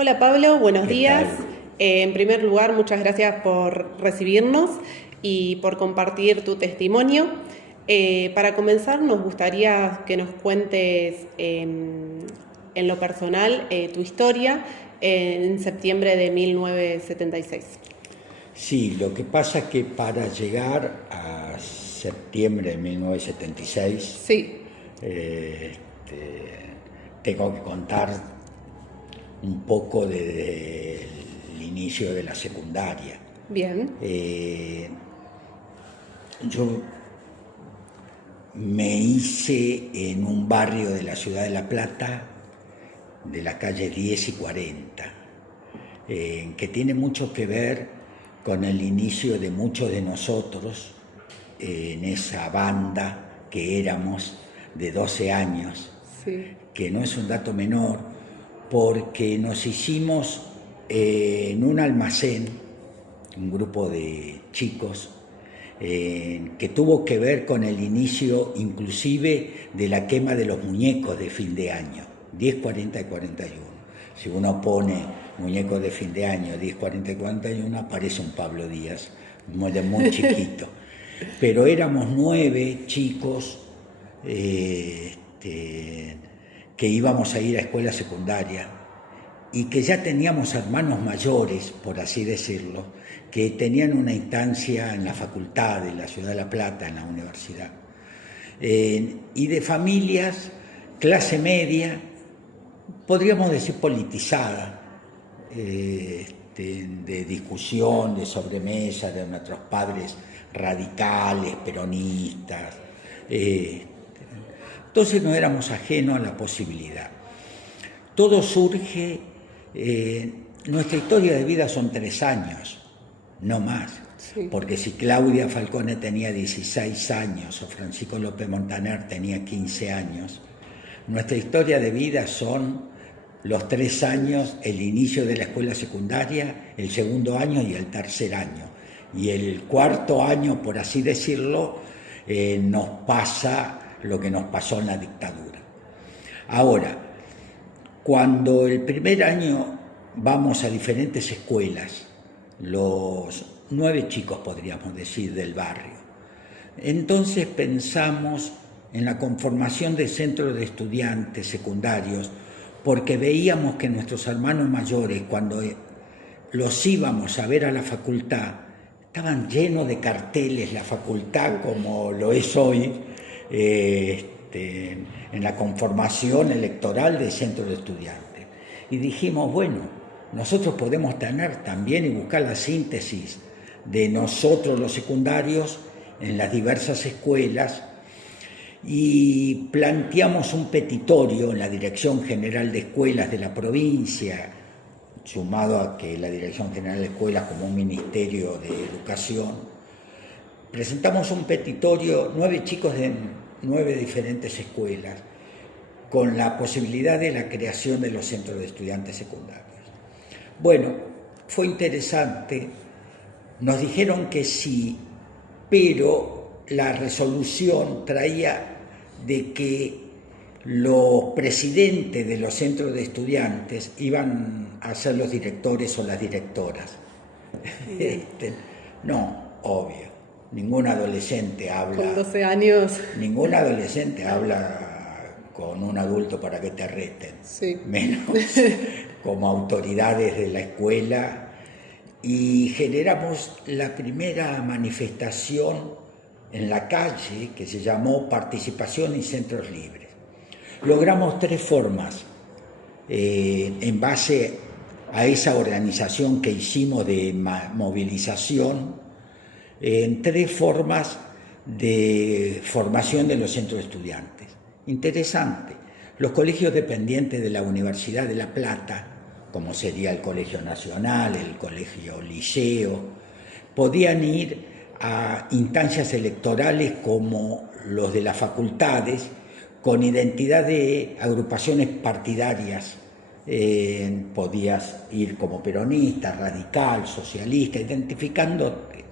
Hola Pablo, buenos ¿Qué días. tal? En primer lugar, muchas gracias por recibirnos y por compartir tu testimonio. Para comenzar, nos gustaría que nos cuentes en lo personal tu historia en septiembre de 1976. Sí, lo que pasa es que para llegar a septiembre de 1976, Sí, tengo que contar un poco desde el inicio de la secundaria. bien, Eh, yo me hice en un barrio de la ciudad de La Plata, de la calle 10 y 40, que tiene mucho que ver con el inicio de muchos de nosotros en esa banda que éramos de 12 años, sí, que no es un dato menor, porque nos hicimos en un almacén, un grupo de chicos, que tuvo que ver con el inicio inclusive de la quema de los muñecos de fin de año, 10, 40 y 41. Si uno pone muñecos de fin de año, 10, 40 y 41, aparece un Pablo Díaz, muy chiquito. Pero éramos 9 chicos que íbamos a ir a escuela secundaria y que ya teníamos hermanos mayores, por así decirlo, que tenían una instancia en la facultad de la Ciudad de La Plata, en la universidad, y de familias, clase media, podríamos decir politizada, de discusión, de sobremesa, de nuestros padres radicales, peronistas. Entonces no éramos ajenos a la posibilidad. Todo surge, nuestra historia de vida son 3 años, no más. sí. Porque si Claudia Falcone tenía 16 años o Francisco López Montaner tenía 15 años, nuestra historia de vida son los 3 años, el inicio de la escuela secundaria, el segundo año y el tercer año. Y el cuarto año, por así decirlo, nos pasa lo que nos pasó en la dictadura. Ahora, cuando el primer año vamos a diferentes escuelas, los 9 chicos podríamos decir del barrio, entonces pensamos en la conformación de centros de estudiantes secundarios, porque veíamos que nuestros hermanos mayores, cuando los íbamos a ver a la facultad, estaban llenos de carteles, la facultad como lo es hoy, en la conformación electoral de centros de estudiantes. Y dijimos, bueno, nosotros podemos tener también y buscar la síntesis de nosotros los secundarios en las diversas escuelas, y planteamos un petitorio en la Dirección General de Escuelas de la provincia, sumado a que la Dirección General de Escuelas como un ministerio de educación, presentamos un petitorio, 9 chicos de 9 diferentes escuelas, con la posibilidad de la creación de los centros de estudiantes secundarios. Bueno, fue interesante, nos dijeron que sí, pero la resolución traía de que los presidentes de los centros de estudiantes iban a ser los directores o las directoras. No, obvio, ningún adolescente Con habla, 12 años, ningún adolescente habla con un adulto para que te reten, sí, menos como autoridades de la escuela, y generamos la primera manifestación en la calle que se llamó Participación y Centros Libres. Logramos 3 formas en base a esa organización que hicimos de movilización, en 3 formas de formación de los centros de estudiantes. Interesante. Los colegios dependientes de la Universidad de La Plata, como sería el Colegio Nacional, el Colegio Liceo, podían ir a instancias electorales como los de las facultades, con identidad de agrupaciones partidarias. Podías ir como peronista, radical, socialista, identificándote.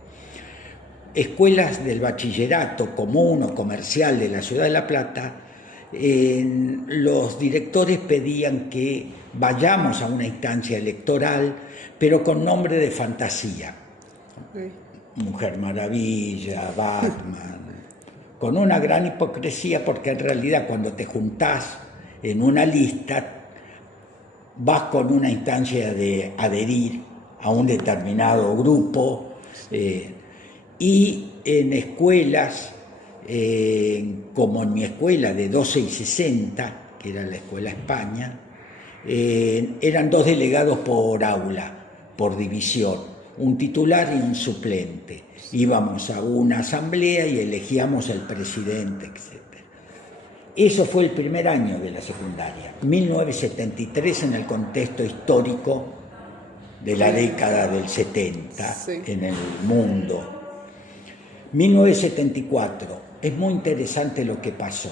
Escuelas del bachillerato común o comercial de la Ciudad de La Plata los directores pedían que vayamos a una instancia electoral, pero con nombre de fantasía. Okay. Mujer Maravilla, Batman, con una gran hipocresía, porque en realidad cuando te juntás en una lista, vas con una instancia de adherir a un determinado grupo, y en escuelas, como en mi escuela de 12 y 60, que era la Escuela España, eran 2 delegados por aula, por división, un titular y un suplente. Íbamos a una asamblea y elegíamos el presidente, etc. Eso fue el primer año de la secundaria, 1973, en el contexto histórico de la década del 70, sí, en el mundo. 1974, es muy interesante lo que pasó.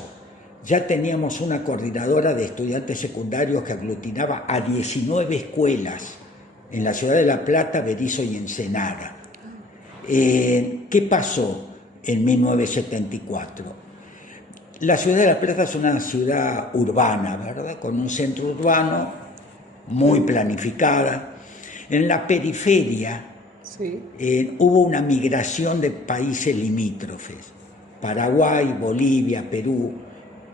Ya teníamos una coordinadora de estudiantes secundarios que aglutinaba a 19 escuelas en la ciudad de La Plata, Berisso y Ensenada. ¿Qué pasó en 1974? La ciudad de La Plata es una ciudad urbana, ¿verdad? Con un centro urbano muy planificada. En la periferia, sí, hubo una migración de países limítrofes, Paraguay, Bolivia, Perú,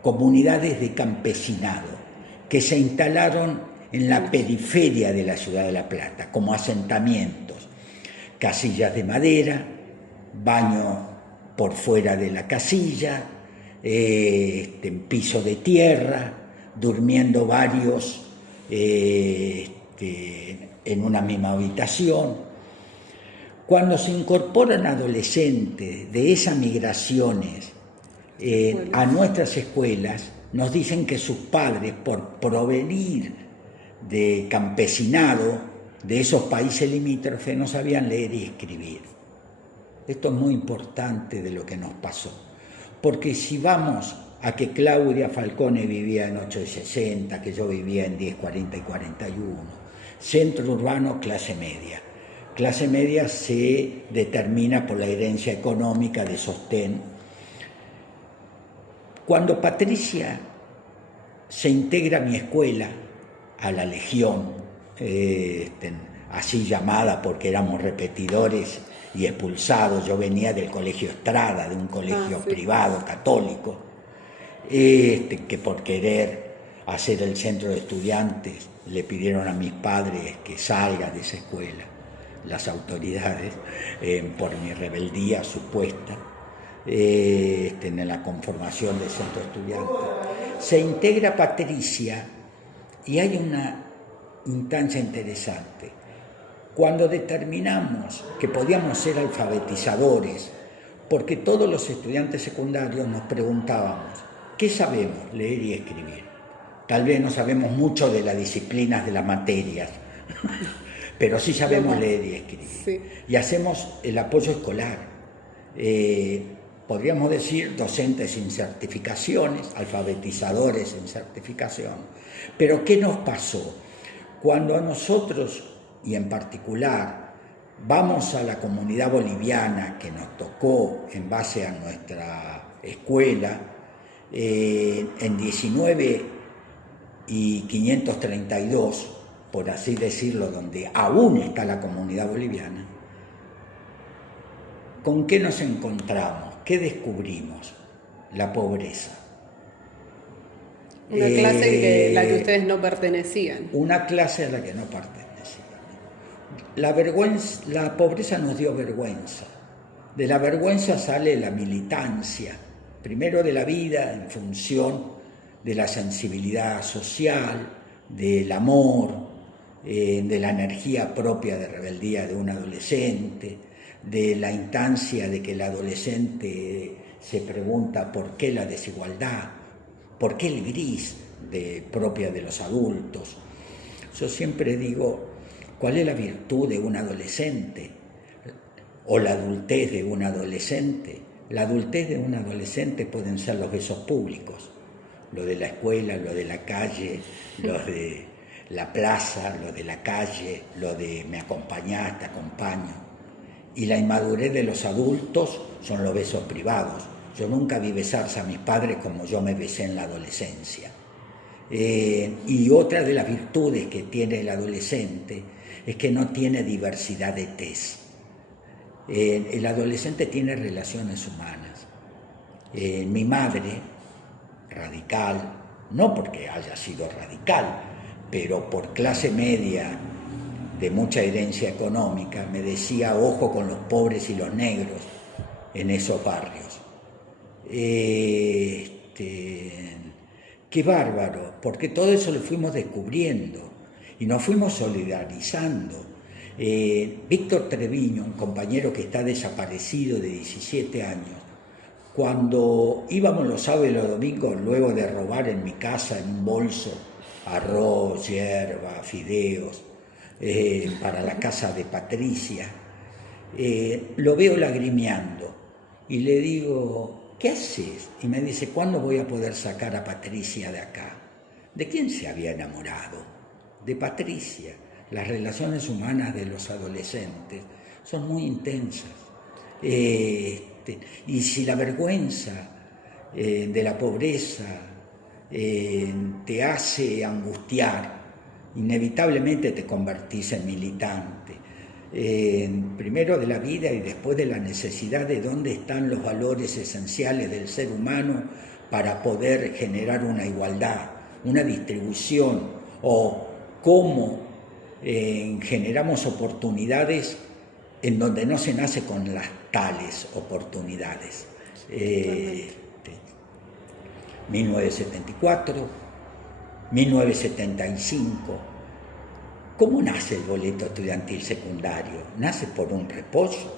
comunidades de campesinado que se instalaron en la periferia de la ciudad de La Plata como asentamientos, casillas de madera, baño por fuera de la casilla, piso de tierra, durmiendo varios en una misma habitación. Cuando se incorporan adolescentes de esas migraciones a nuestras escuelas, nos dicen que sus padres, por provenir de campesinado de esos países limítrofes, no sabían leer y escribir. Esto es muy importante de lo que nos pasó, porque si vamos a que Claudia Falcone vivía en 860, que yo vivía en 1040 y 41, centro urbano, clase media. Clase media se determina por la herencia económica de sostén. Cuando Patricia se integra a mi escuela, a la Legión, así llamada porque éramos repetidores y expulsados, yo venía del colegio Estrada, de un colegio privado, católico, que por querer hacer el centro de estudiantes le pidieron a mis padres que salga de esa escuela, las autoridades, por mi rebeldía supuesta, en la conformación del centro de estudiantes. Se integra Patricia y hay una instancia interesante. Cuando determinamos que podíamos ser alfabetizadores, porque todos los estudiantes secundarios nos preguntábamos, ¿qué sabemos leer y escribir? Tal vez no sabemos mucho de las disciplinas de las materias, pero sí sabemos leer y escribir. Sí. Y hacemos el apoyo escolar. Podríamos decir docentes sin certificaciones, alfabetizadores sin certificación. Pero ¿qué nos pasó? Cuando a nosotros, y en particular, vamos a la comunidad boliviana que nos tocó en base a nuestra escuela, en 19 y 532, por así decirlo, donde aún está la comunidad boliviana, ¿con qué nos encontramos? ¿Qué descubrimos? La pobreza. Una clase a la que ustedes no pertenecían. Una clase a la que no pertenecían. La pobreza nos dio vergüenza. De la vergüenza sale la militancia, primero de la vida en función de la sensibilidad social, del amor, de la energía propia de rebeldía de un adolescente, de la instancia de que el adolescente se pregunta por qué la desigualdad, por qué el gris propia de los adultos. Yo siempre digo, ¿cuál es la virtud de un adolescente? O la adultez de un adolescente. La adultez de un adolescente pueden ser los besos públicos, lo de la escuela, lo de la calle, los de la plaza, lo de la calle, lo de me acompañás, te acompaño. Y la inmadurez de los adultos son los besos privados, Yo nunca vi besarse a mis padres como yo me besé en la adolescencia. Y otra de las virtudes que tiene el adolescente es que no tiene diversidad de tez. El adolescente tiene relaciones humanas. Mi madre, radical, no porque haya sido radical, pero por clase media de mucha herencia económica, me decía: ojo con los pobres y los negros en esos barrios. Qué bárbaro, porque todo eso lo fuimos descubriendo y nos fuimos solidarizando. Víctor Treviño, un compañero que está desaparecido de 17 años, cuando íbamos los sábados y los domingos, luego de robar en mi casa en un bolso arroz, hierba, fideos, para la casa de Patricia, lo veo lagrimeando y le digo: ¿qué haces? Y me dice: ¿cuándo voy a poder sacar a Patricia de acá? ¿De quién se había enamorado? De Patricia. Las relaciones humanas de los adolescentes son muy intensas. Y si la vergüenza de la pobreza te hace angustiar, inevitablemente te convertís en militante. Primero de la vida y después de la necesidad de dónde están los valores esenciales del ser humano para poder generar una igualdad, una distribución, o cómo generamos oportunidades en donde no se nace con las tales oportunidades. 1974, 1975. ¿Cómo nace el boleto estudiantil secundario? ¿Nace por un reposo?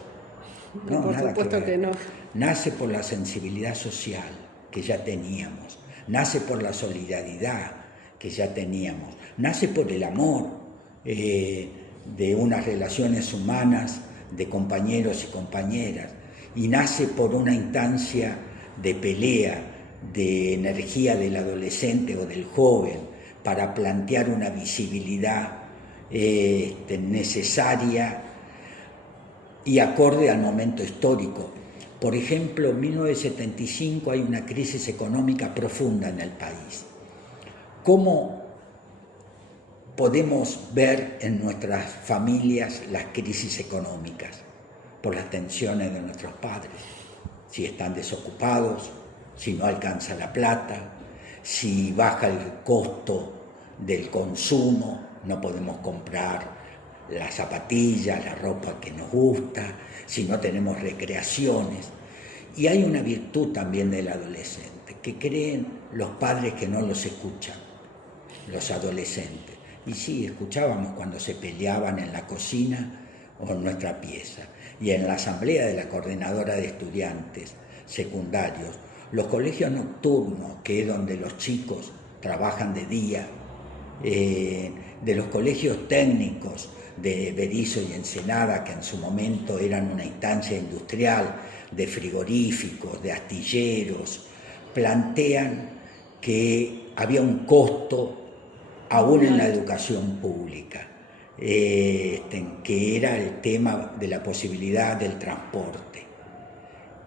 No, por supuesto que no. Nace por la sensibilidad social que ya teníamos, nace por la solidaridad que ya teníamos, nace por el amor de unas relaciones humanas de compañeros y compañeras, y nace por una instancia de pelea, de energía del adolescente o del joven para plantear una visibilidad necesaria y acorde al momento histórico. Por ejemplo, en 1975 hay una crisis económica profunda en el país. ¿Cómo podemos ver en nuestras familias las crisis económicas? Por las tensiones de nuestros padres, si están desocupados, si no alcanza la plata, si baja el costo del consumo, no podemos comprar las zapatillas, la ropa que nos gusta, si no tenemos recreaciones. Y hay una virtud también del adolescente, que creen los padres que no los escuchan, los adolescentes. Y sí, escuchábamos cuando se peleaban en la cocina o en nuestra pieza. Y en la asamblea de la coordinadora de estudiantes secundarios, los colegios nocturnos, que es donde los chicos trabajan de día, de los colegios técnicos de Berisso y Ensenada, que en su momento eran una instancia industrial, de frigoríficos, de astilleros, plantean que había un costo aún en la educación pública, que era el tema de la posibilidad del transporte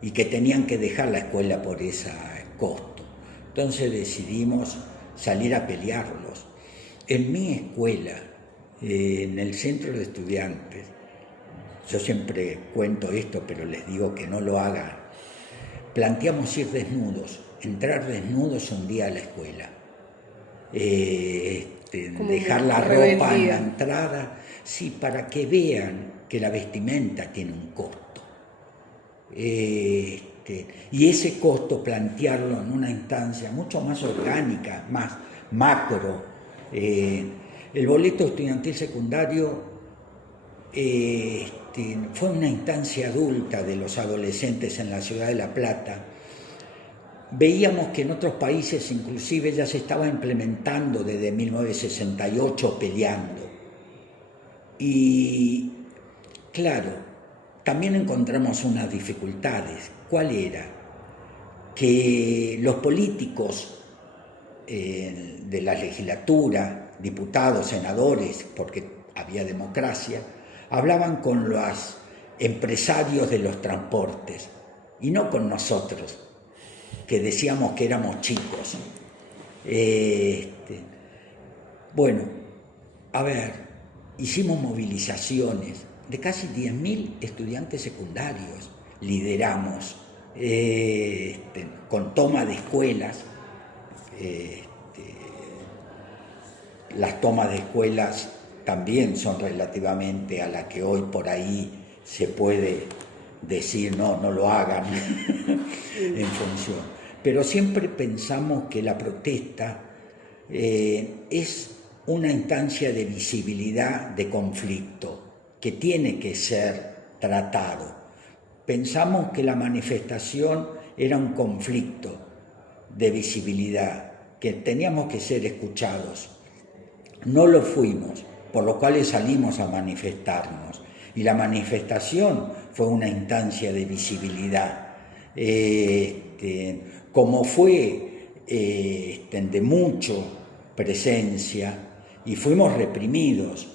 y que tenían que dejar la escuela por ese costo. Entonces decidimos salir a pelearlos. En mi escuela, en el centro de estudiantes, yo siempre cuento esto, pero les digo que no lo hagan, planteamos ir desnudos, entrar desnudos un día a la escuela, dejar la ropa en la entrada, sí, para que vean que la vestimenta tiene un costo. Y ese costo plantearlo en una instancia mucho más orgánica, más macro. El boleto estudiantil secundario fue una instancia adulta de los adolescentes en la ciudad de La Plata. Veíamos que en otros países inclusive ya se estaba implementando desde 1968 peleando. Y claro, también encontramos unas dificultades. ¿Cuál era? Que los políticos de la legislatura, diputados, senadores, porque había democracia, hablaban con los empresarios de los transportes y no con nosotros, que decíamos que éramos chicos. Bueno, a ver, hicimos movilizaciones de casi 10.000 estudiantes secundarios, lideramos, con toma de escuelas. Las tomas de escuelas también son relativamente a la que hoy por ahí se puede decir no lo hagan en función. Pero siempre pensamos que la protesta es una instancia de visibilidad de conflicto que tiene que ser tratado. Pensamos que la manifestación era un conflicto de visibilidad, que teníamos que ser escuchados. No lo fuimos, por lo cual salimos a manifestarnos. Y la manifestación fue una instancia de visibilidad, como fue de mucho presencia, y fuimos reprimidos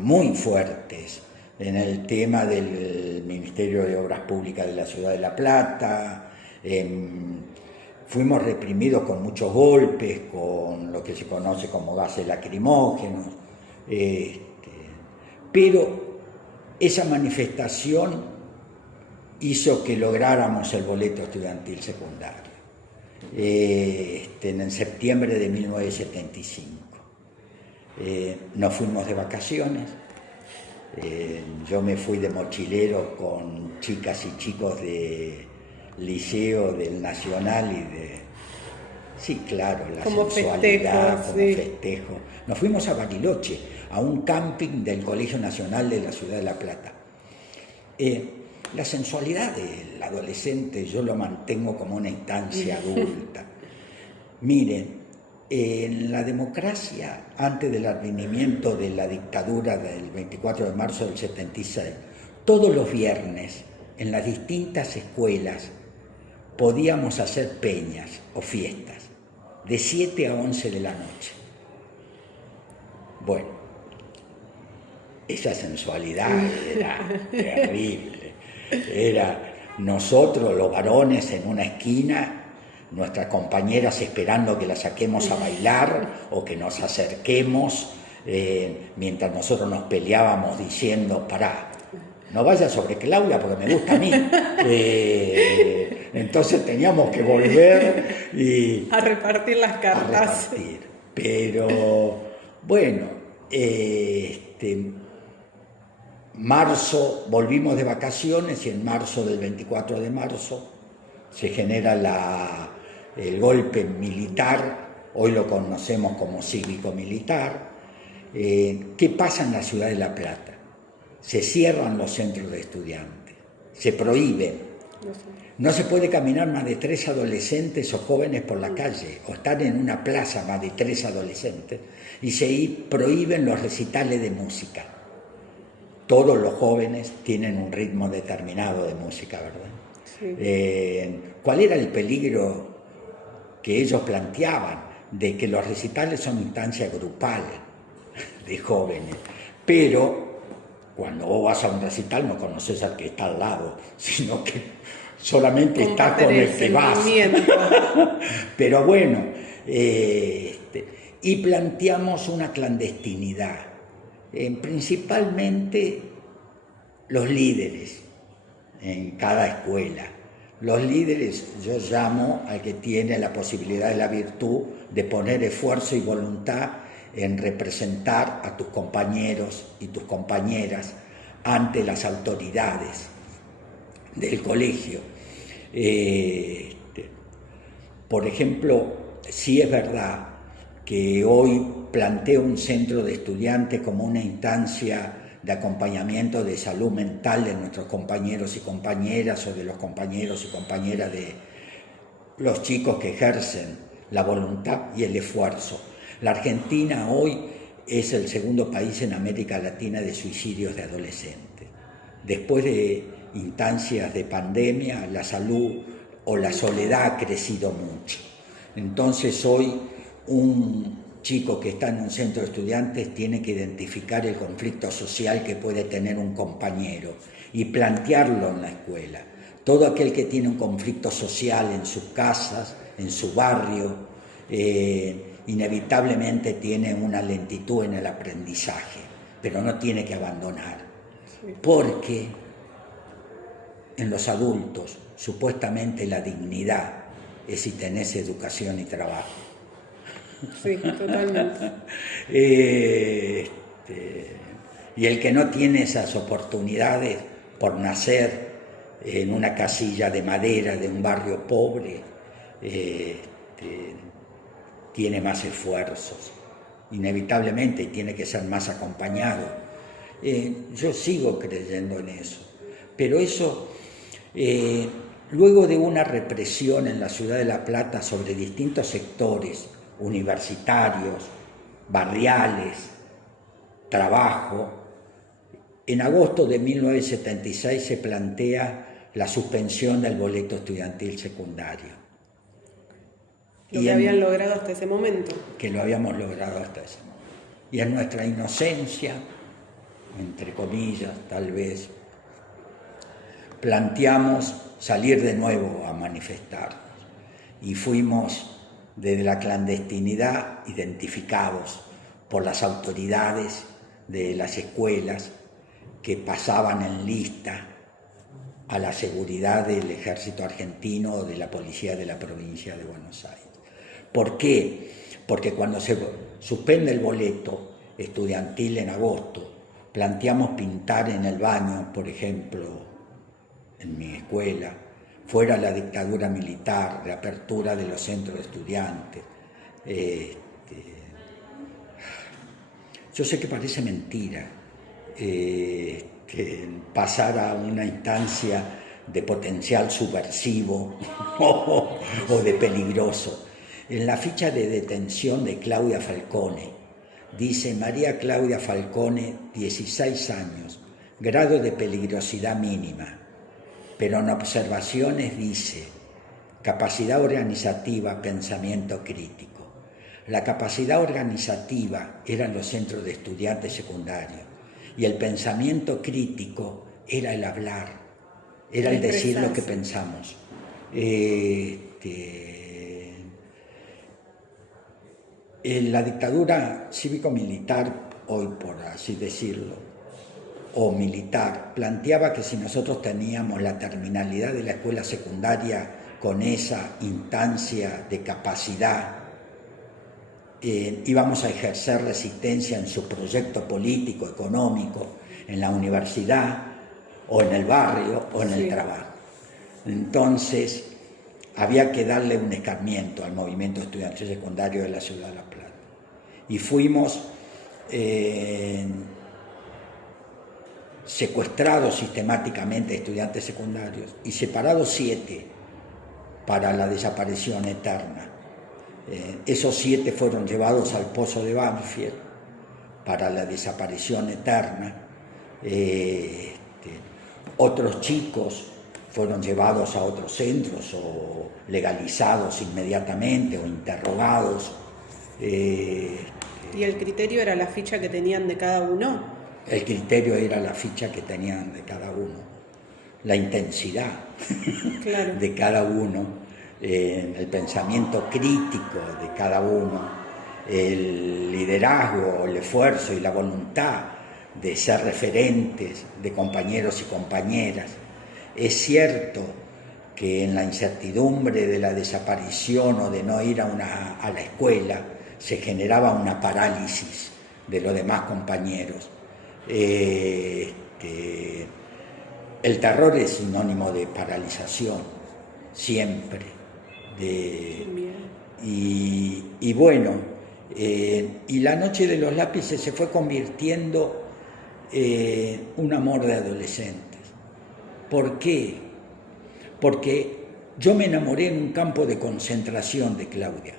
muy fuertes en el tema del Ministerio de Obras Públicas de la Ciudad de La Plata. Fuimos reprimidos con muchos golpes, con lo que se conoce como gases lacrimógenos, pero esa manifestación hizo que lográramos el boleto estudiantil secundario en septiembre de 1975. Nos fuimos de vacaciones, yo me fui de mochilero con chicas y chicos de liceo del Nacional y de... Sí, claro, la como sensualidad, festejo, como sí. festejo. Nos fuimos a Bariloche, a un camping del Colegio Nacional de la Ciudad de La Plata. La sensualidad del adolescente yo lo mantengo como una instancia adulta. Miren, en la democracia, antes del advenimiento de la dictadura del 24 de marzo del 76, todos los viernes en las distintas escuelas podíamos hacer peñas o fiestas de 7 a 11 de la noche. Bueno, esa sensualidad era terrible. Era nosotros los varones en una esquina, nuestras compañeras esperando que las saquemos a bailar o que nos acerquemos, mientras nosotros nos peleábamos diciendo, pará, no vayas sobre Claudia porque me gusta a mí. Entonces teníamos que volver y... A repartir las cartas. Pero bueno, marzo volvimos de vacaciones y en marzo del 24 de marzo se genera el golpe militar, hoy lo conocemos como cívico-militar. ¿Qué pasa en la ciudad de La Plata? Se cierran los centros de estudiantes, se prohíben. No se puede caminar más de 3 adolescentes o jóvenes por la calle, o estar en una plaza más de 3 adolescentes, y se prohíben los recitales de música. Todos los jóvenes tienen un ritmo determinado de música, ¿verdad? Sí. ¿Cuál era el peligro que ellos planteaban? De que los recitales son instancias grupales de jóvenes, pero cuando vos vas a un recital no conoces al que está al lado, sino que solamente estás con el que vas. Pero bueno, y planteamos una clandestinidad, principalmente los líderes en cada escuela. Los líderes, yo llamo al que tiene la posibilidad y la virtud de poner esfuerzo y voluntad en representar a tus compañeros y tus compañeras ante las autoridades del colegio. Por ejemplo, sí es verdad que hoy planteo un centro de estudiantes como una instancia de acompañamiento de salud mental de nuestros compañeros y compañeras, o de los compañeros y compañeras de los chicos que ejercen la voluntad y el esfuerzo. La Argentina hoy es el segundo país en América Latina de suicidios de adolescentes. Después de instancias de pandemia, la salud o la soledad ha crecido mucho. Entonces hoy un chico que está en un centro de estudiantes tiene que identificar el conflicto social que puede tener un compañero y plantearlo en la escuela. Todo aquel que tiene un conflicto social en sus casas, en su barrio, inevitablemente tiene una lentitud en el aprendizaje, pero no tiene que abandonar, porque en los adultos supuestamente la dignidad es si tenés educación y trabajo. Sí, totalmente. Y el que no tiene esas oportunidades por nacer en una casilla de madera de un barrio pobre, tiene más esfuerzos, inevitablemente, y tiene que ser más acompañado. Yo sigo creyendo en eso, pero eso, luego de una represión en la ciudad de La Plata sobre distintos sectores, universitarios, barriales, trabajo, en agosto de 1976 se plantea la suspensión del boleto estudiantil secundario. Lo que habían logrado hasta ese momento. Que lo habíamos logrado hasta ese momento. Y en nuestra inocencia, entre comillas, tal vez, planteamos salir de nuevo a manifestarnos. Y fuimos desde la clandestinidad identificados por las autoridades de las escuelas que pasaban en lista a la seguridad del ejército argentino o de la policía de la provincia de Buenos Aires. ¿Por qué? Porque cuando se suspende el boleto estudiantil en agosto, planteamos pintar en el baño, por ejemplo, en mi escuela, fuera la dictadura militar, reapertura de los centros de estudiantes. Yo sé que parece mentira que pasar a una instancia de potencial subversivo o de peligroso. En la ficha de detención de Claudia Falcone dice: María Claudia Falcone, 16 años, grado de peligrosidad mínima, pero en observaciones dice capacidad organizativa, pensamiento crítico. La capacidad organizativa eran los centros de estudiantes secundarios y el pensamiento crítico era el hablar, era el decir lo que pensamos. La dictadura cívico-militar, hoy por así decirlo, o militar, planteaba que si nosotros teníamos la terminalidad de la escuela secundaria con esa instancia de capacidad, íbamos a ejercer resistencia en su proyecto político, económico, en la universidad, o en el barrio, o en el trabajo. Entonces, había que darle un escarmiento al movimiento estudiantil secundario de la ciudad de La Plata. Y fuimos secuestrados sistemáticamente estudiantes secundarios y separados 7 para la desaparición eterna. Esos 7 fueron llevados al pozo de Banfield para la desaparición eterna. Otros chicos fueron llevados a otros centros o legalizados inmediatamente o interrogados. ¿Y el criterio era la ficha que tenían de cada uno? El criterio era la ficha que tenían de cada uno, la intensidad de cada uno, el pensamiento crítico de cada uno, el liderazgo, el esfuerzo y la voluntad de ser referentes de compañeros y compañeras. Es cierto que en la incertidumbre de la desaparición o de no ir a la escuela se generaba una parálisis de los demás compañeros. El terror es sinónimo de paralización, siempre. Y bueno, y la noche de los lápices se fue convirtiendo en un amor de adolescentes. ¿Por qué? Porque yo me enamoré en un campo de concentración de Claudia,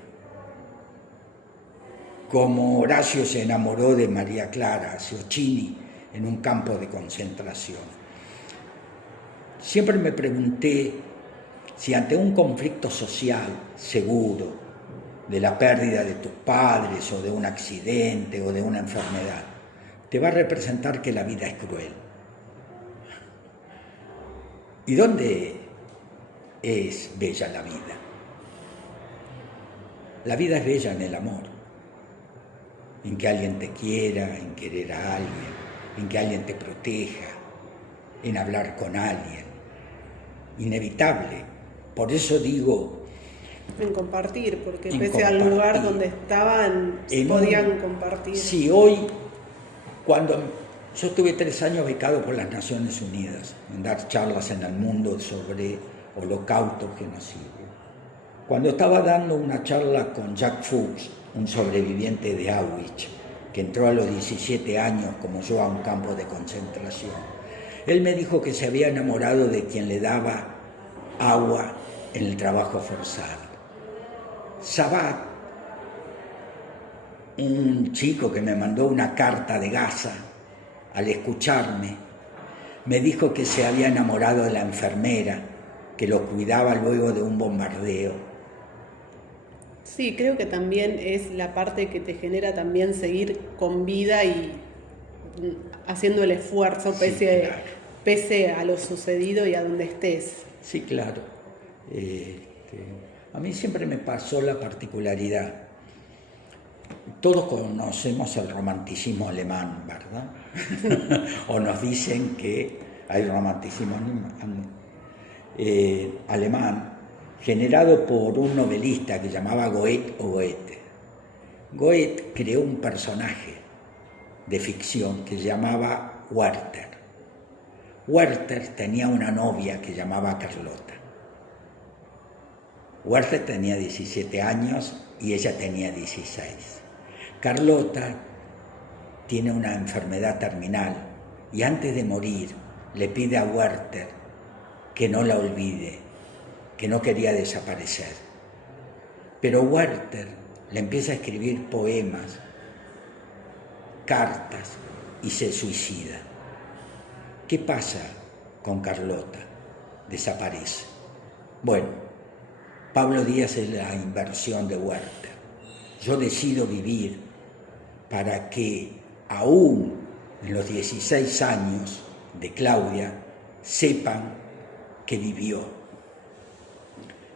como Horacio se enamoró de María Clara Ciocchini en un campo de concentración. Siempre me pregunté si ante un conflicto social seguro, de la pérdida de tus padres o de un accidente o de una enfermedad, te va a representar que la vida es cruel. ¿Y dónde es bella la vida. La vida es bella en el amor, en que alguien te quiera, en querer a alguien, en que alguien te proteja, en hablar con alguien. Inevitable. Por eso digo... En compartir, porque pese al lugar donde estaban, podían compartir. Sí, hoy, cuando yo estuve 3 años becado por las Naciones Unidas, en dar charlas en el mundo sobre holocausto, genocidio. Cuando estaba dando una charla con Jack Fuchs, un sobreviviente de Auschwitz, que entró a los 17 años, como yo, a un campo de concentración, él me dijo que se había enamorado de quien le daba agua en el trabajo forzado. Sabat, un chico que me mandó una carta de Gaza, al escucharme, me dijo que se había enamorado de la enfermera que lo cuidaba luego de un bombardeo. Sí, creo que también es la parte que te genera también seguir con vida y haciendo el esfuerzo pese a lo sucedido y a donde estés. Sí, claro. A mí siempre me pasó la particularidad. Todos conocemos el romanticismo alemán, ¿verdad? O nos dicen que hay romanticismo alemán generado por un novelista que llamaba Goethe o Goethe. Goethe creó un personaje de ficción que llamaba Werther. Werther tenía una novia que llamaba Carlota. Werther tenía 17 años y ella tenía 16. Carlota tiene una enfermedad terminal y antes de morir le pide a Werther que no la olvide, que no quería desaparecer. Pero Werther le empieza a escribir poemas, cartas y se suicida. ¿Qué pasa con Carlota? Desaparece. Bueno, Pablo Díaz es la inversión de Werther. Yo decido vivir para que aún en los 16 años de Claudia sepan que vivió,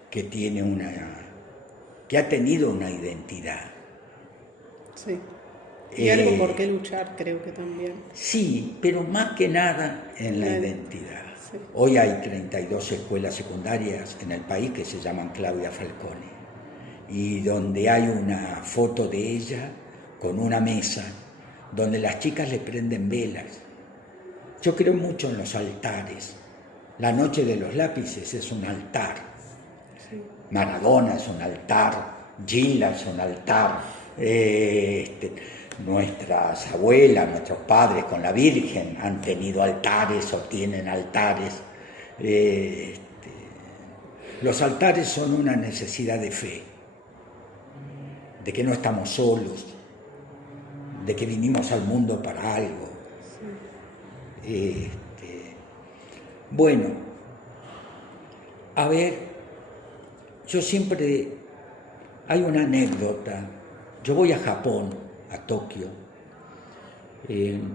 que ha tenido una identidad. Sí. Y algo por qué luchar, creo que también. Sí, pero más que nada en la identidad. Sí. Hoy hay 32 escuelas secundarias en el país que se llaman Claudia Falcone, y donde hay una foto de ella con una mesa donde las chicas le prenden velas. Yo creo mucho en los altares. La noche de los lápices es un altar. Sí. Maradona es un altar, Gila es un altar, nuestras abuelas, nuestros padres con la Virgen han tenido altares o tienen altares. Los altares son una necesidad de fe, de que no estamos solos, de que vinimos al mundo para algo. Sí. Bueno, a ver, yo siempre, hay una anécdota, yo voy a Japón, a Tokio,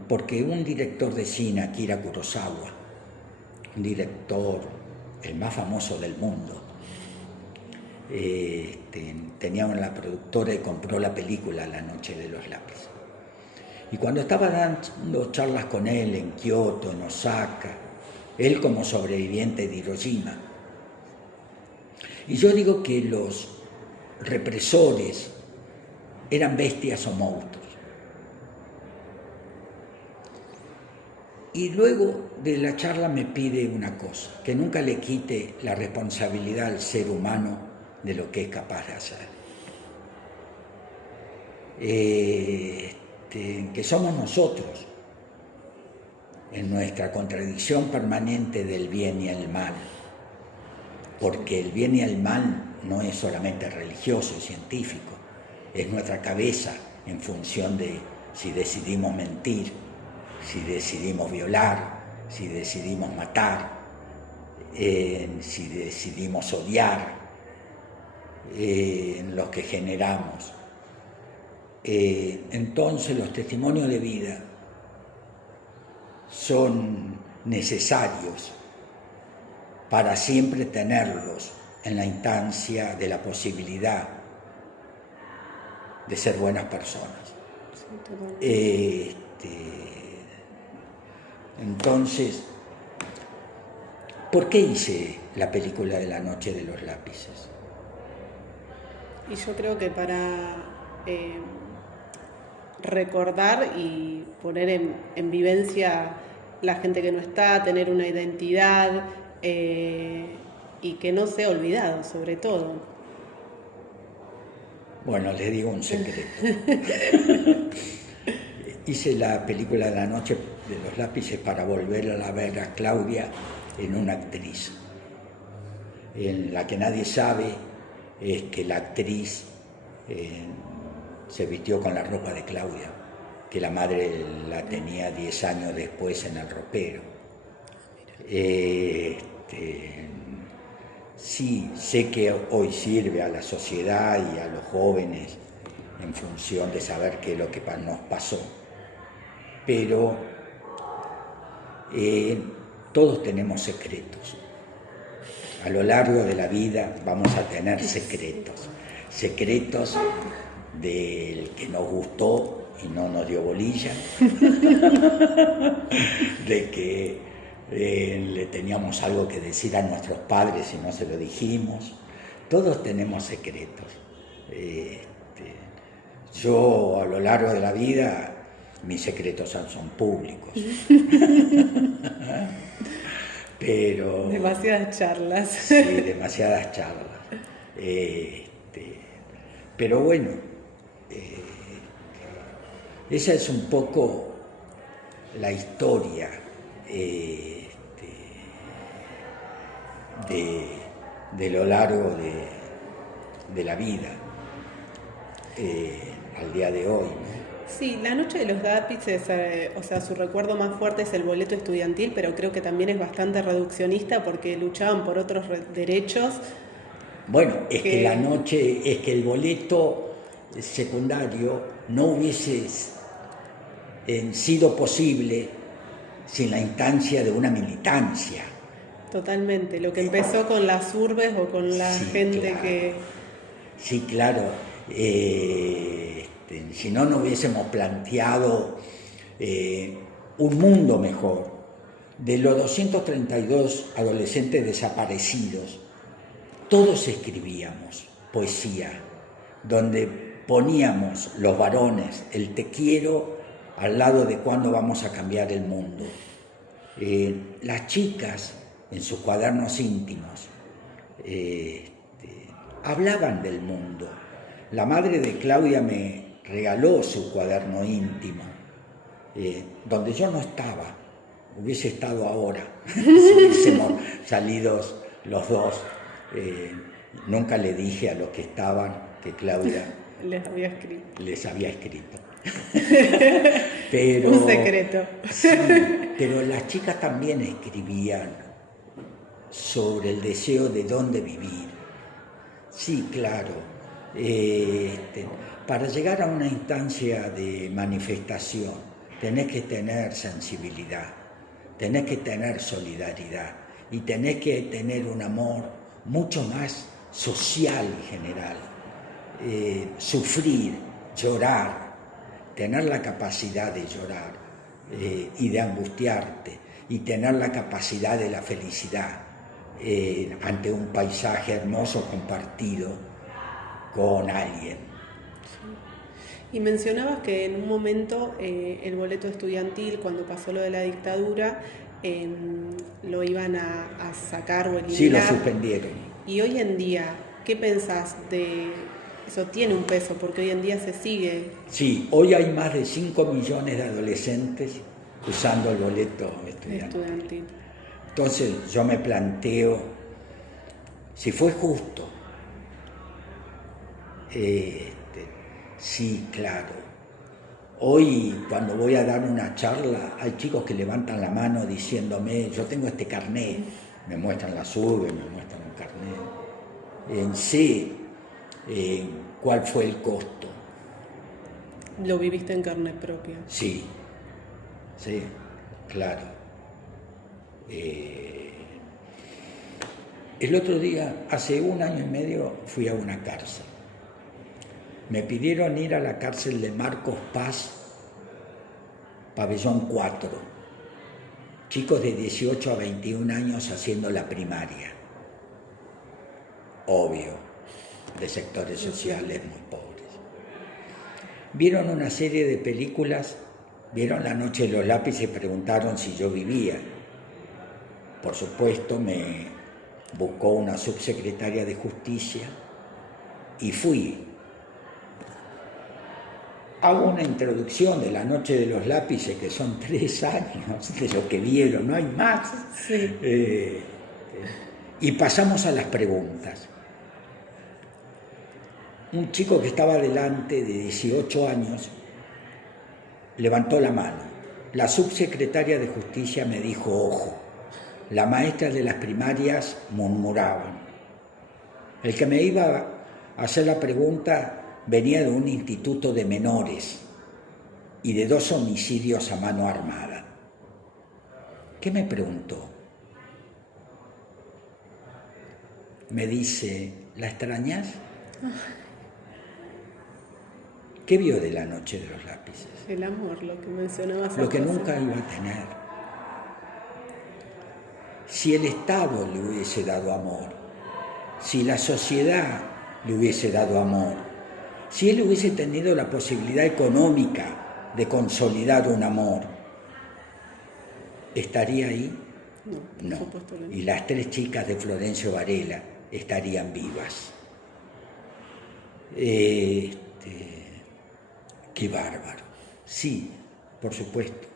porque un director de cine, Akira Kurosawa, un director, el más famoso del mundo, tenía una productora y compró la película La Noche de los Lápices. Y cuando estaba dando charlas con él en Kioto, en Osaka, él como sobreviviente de Hiroshima, y yo digo que los represores eran bestias o monstruos. Y luego de la charla me pide una cosa, que nunca le quite la responsabilidad al ser humano de lo que es capaz de hacer. Que somos nosotros, en nuestra contradicción permanente del bien y el mal, porque el bien y el mal no es solamente religioso y científico, es nuestra cabeza en función de si decidimos mentir, si decidimos violar, si decidimos matar, si decidimos odiar, en lo que generamos. Entonces los testimonios de vida son necesarios para siempre tenerlos en la instancia de la posibilidad de ser buenas personas. Entonces, ¿por qué hice la película de La noche de los lápices? Y yo creo que para recordar y poner en vivencia la gente que no está, tener una identidad y que no sea olvidado, sobre todo. Bueno, les digo un secreto. Hice la película de La noche de los lápices para volver a ver a Claudia en una actriz. En la que nadie sabe es que la actriz se vistió con la ropa de Claudia, que la madre la tenía 10 años después en el ropero. Sí, sé que hoy sirve a la sociedad y a los jóvenes en función de saber qué es lo que nos pasó, pero todos tenemos secretos. A lo largo de la vida vamos a tener secretos del que nos gustó y no nos dio bolilla, de que le teníamos algo que decir a nuestros padres y no se lo dijimos. Todos tenemos secretos. Yo a lo largo de la vida mis secretos son públicos. Pero demasiadas charlas. Sí, demasiadas charlas. Pero bueno, esa es un poco la historia de lo largo de la vida al día de hoy, ¿no? Sí, La noche de los lápices, o sea, su recuerdo más fuerte es el boleto estudiantil, pero creo que también es bastante reduccionista porque luchaban por otros derechos. Bueno, es que el boleto secundario no hubiese sido posible sin la instancia de una militancia. Totalmente, lo que empezó con las urbes o con la gente claro. que... Sí, claro. Si no hubiésemos planteado un mundo mejor. De los 232 adolescentes desaparecidos, todos escribíamos poesía, donde poníamos los varones el te quiero al lado de cuándo vamos a cambiar el mundo. Las chicas, en sus cuadernos íntimos, hablaban del mundo. La madre de Claudia me regaló su cuaderno íntimo, donde yo no estaba, hubiese estado ahora, si hubiésemos salido los dos. Nunca le dije a los que estaban que Claudia les había escrito. Pero, un secreto. Sí, pero las chicas también escribían sobre el deseo de dónde vivir. Sí, claro. Para llegar a una instancia de manifestación tenés que tener sensibilidad, tenés que tener solidaridad y tenés que tener un amor mucho más social y general. Sufrir, llorar, tener la capacidad de llorar y de angustiarte y tener la capacidad de la felicidad ante un paisaje hermoso compartido con alguien. Y mencionabas que en un momento el boleto estudiantil, cuando pasó lo de la dictadura, lo iban a sacar o eliminar. Sí, lo suspendieron. Y hoy en día, ¿qué pensás de eso? Tiene un peso, porque hoy en día se sigue. Sí, hoy hay más de 5 millones de adolescentes usando el boleto estudiantil. Entonces yo me planteo, si fue justo, sí, claro. Hoy cuando voy a dar una charla hay chicos que levantan la mano diciéndome, yo tengo este carnet, me muestran la SUBE, me muestran un carnet, sé cuál fue el costo. ¿Lo viviste en carne propia? Sí, claro. El otro día, hace 1 año y medio, fui a una cárcel. Me pidieron ir a la cárcel de Marcos Paz, pabellón 4. Chicos de 18 a 21 años haciendo la primaria. Obvio, de sectores sociales muy pobres. Vieron una serie de películas, vieron La Noche de los Lápices y preguntaron si yo vivía. Por supuesto, me buscó una subsecretaria de Justicia y fui. Hago una introducción de La Noche de los Lápices, que son 3 años de lo que vieron, no hay más. Sí. Y pasamos a las preguntas. Un chico que estaba delante, de 18 años, levantó la mano. La subsecretaria de Justicia me dijo, ojo. Las maestras de las primarias murmuraban. El que me iba a hacer la pregunta venía de un instituto de menores y de 2 homicidios a mano armada. ¿Qué me preguntó? Me dice, ¿la extrañas? ¿Qué vio de La Noche de los Lápices? El amor, lo que mencionabas. Lo que nunca iba a tener. Si el Estado le hubiese dado amor, si la sociedad le hubiese dado amor, si él hubiese tenido la posibilidad económica de consolidar un amor, ¿estaría ahí? No. Y las 3 chicas de Florencio Varela estarían vivas. Qué bárbaro. Sí, por supuesto.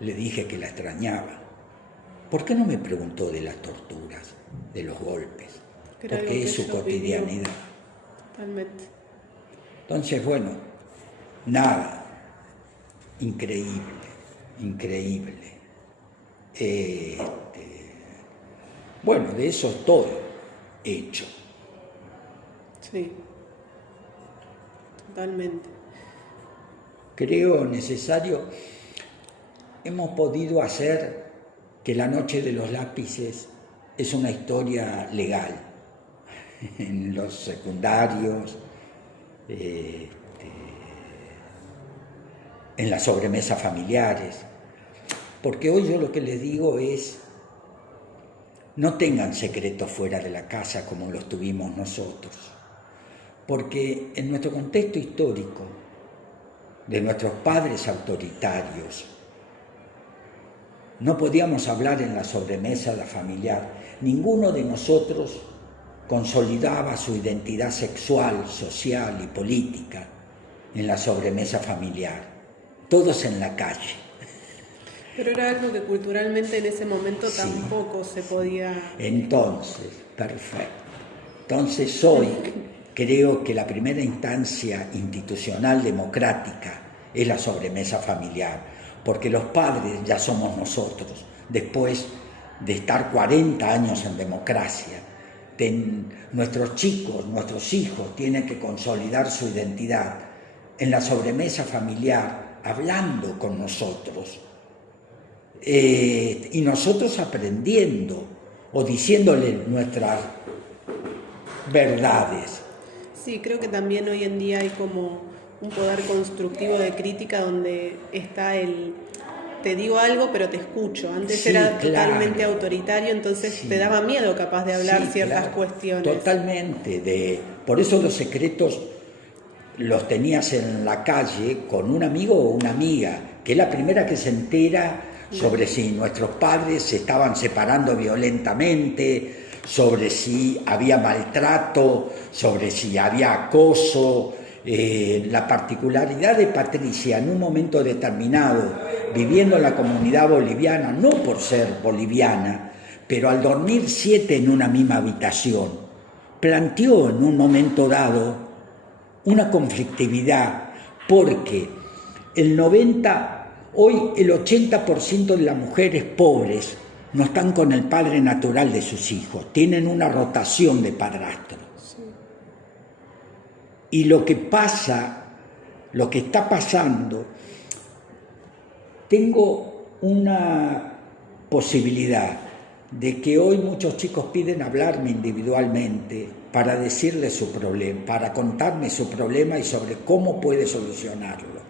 Le dije que la extrañaba. ¿Por qué no me preguntó de las torturas, de los golpes? Porque es su cotidianidad. Totalmente. Entonces, bueno, nada. Increíble, increíble. Bueno, de eso todo hecho. Sí, totalmente. Creo necesario, hemos podido hacer que La Noche de los Lápices es una historia legal en los secundarios, en las sobremesas familiares, porque hoy yo lo que les digo es, no tengan secretos fuera de la casa como los tuvimos nosotros, porque en nuestro contexto histórico, de nuestros padres autoritarios, no podíamos hablar en la sobremesa familiar. Ninguno de nosotros consolidaba su identidad sexual, social y política en la sobremesa familiar. Todos en la calle. Pero era algo que culturalmente en ese momento tampoco se podía... Entonces, perfecto. Entonces hoy creo que la primera instancia institucional democrática es la sobremesa familiar. Porque los padres ya somos nosotros, después de estar 40 años en democracia. Nuestros chicos, nuestros hijos tienen que consolidar su identidad en la sobremesa familiar, hablando con nosotros, y nosotros aprendiendo o diciéndole nuestras verdades. Sí, creo que también hoy en día hay como un poder constructivo de crítica donde está el te digo algo pero te escucho. Antes era totalmente autoritario, entonces te daba miedo capaz de hablar ciertas cuestiones. Totalmente. Por eso los secretos los tenías en la calle con un amigo o una amiga, que es la primera que se entera sobre si nuestros padres se estaban separando violentamente, sobre si había maltrato, sobre si había acoso. La particularidad de Patricia en un momento determinado, viviendo en la comunidad boliviana, no por ser boliviana, pero al dormir 7 en una misma habitación, planteó en un momento dado una conflictividad, porque hoy el 80% de las mujeres pobres no están con el padre natural de sus hijos, tienen una rotación de padrastro. Y lo que está pasando, tengo una posibilidad. de que hoy muchos chicos piden hablarme individualmente para decirles su problema, para contarme su problema y sobre cómo puede solucionarlo.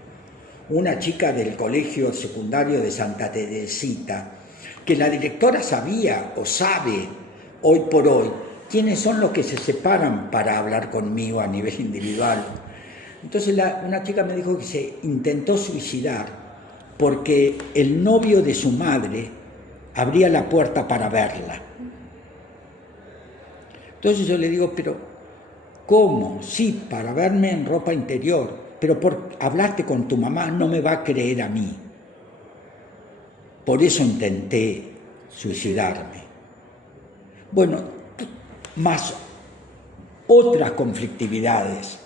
Una chica del colegio secundario de Santa Teresita, que la directora sabía o sabe hoy por hoy quiénes son los que se separan para hablar conmigo a nivel individual. Entonces una chica me dijo que se intentó suicidar porque el novio de su madre abría la puerta para verla. Entonces yo le digo, pero ¿cómo? Sí, para verme en ropa interior, pero por hablarte con tu mamá no me va a creer a mí. Por eso intenté suicidarme. Bueno, más otras conflictividades.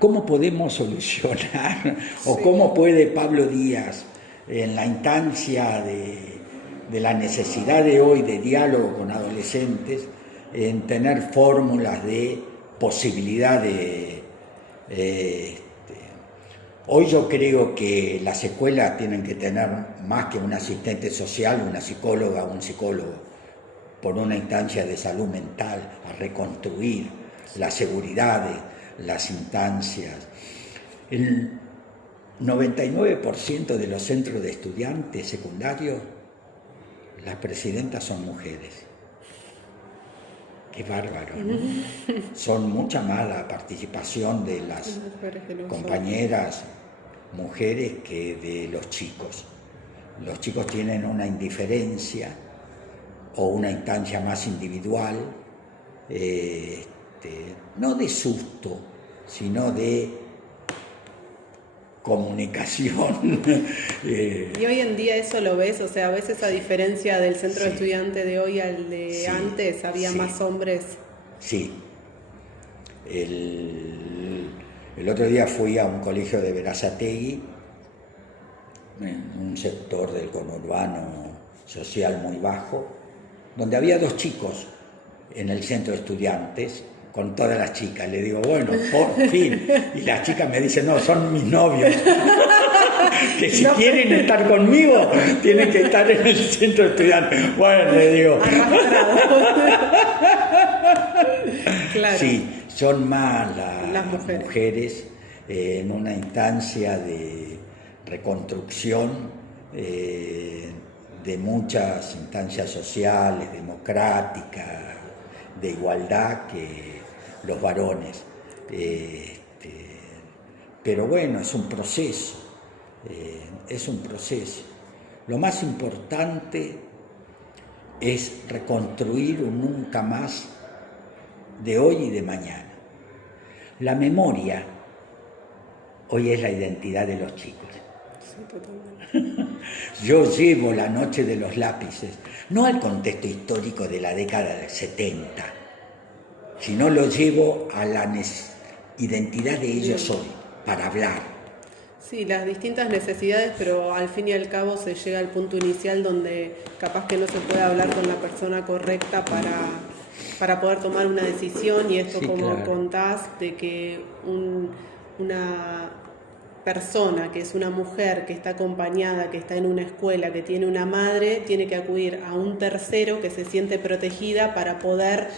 ¿Cómo podemos solucionar o cómo puede Pablo Díaz, en la instancia de la necesidad de hoy de diálogo con adolescentes, en tener fórmulas de posibilidad de... Hoy yo creo que las escuelas tienen que tener más que un asistente social, una psicóloga, un psicólogo, por una instancia de salud mental, a reconstruir la seguridad de las instancias. El 99% de los centros de estudiantes secundarios, las presidentas son mujeres. Qué bárbaro, ¿no? Son mucha más la participación de las compañeras mujeres que de los chicos. Los chicos tienen una indiferencia o una instancia más individual, no de susto, sino de comunicación. Y hoy en día eso lo ves, o sea, a veces a diferencia del centro de estudiante de hoy al de antes, había más hombres. Sí. El otro día fui a un colegio de Berazategui, en un sector del conurbano social muy bajo, donde había 2 chicos en el centro de estudiantes, con todas las chicas. Le digo, bueno, por fin. Y las chicas me dicen, no, son mis novios. Que si quieren estar conmigo, tienen que estar en el centro de estudiantes. Bueno, le digo. Claro. Sí, son más las mujeres en una instancia de reconstrucción de muchas instancias sociales, democráticas, de igualdad que los varones. Pero bueno, es un proceso, Lo más importante es reconstruir un nunca más de hoy y de mañana. La memoria hoy es la identidad de los chicos. Sí, totalmente. Yo llevo la noche de los lápices, no al contexto histórico de la década del 70, sino lo llevo a la identidad de ellos hoy, para hablar. Sí, las distintas necesidades, pero al fin y al cabo se llega al punto inicial donde capaz que no se puede hablar con la persona correcta para poder tomar una decisión, y esto, como contás, de que una persona que es una mujer, que está acompañada, que está en una escuela, que tiene una madre, tiene que acudir a un tercero que se siente protegida para poder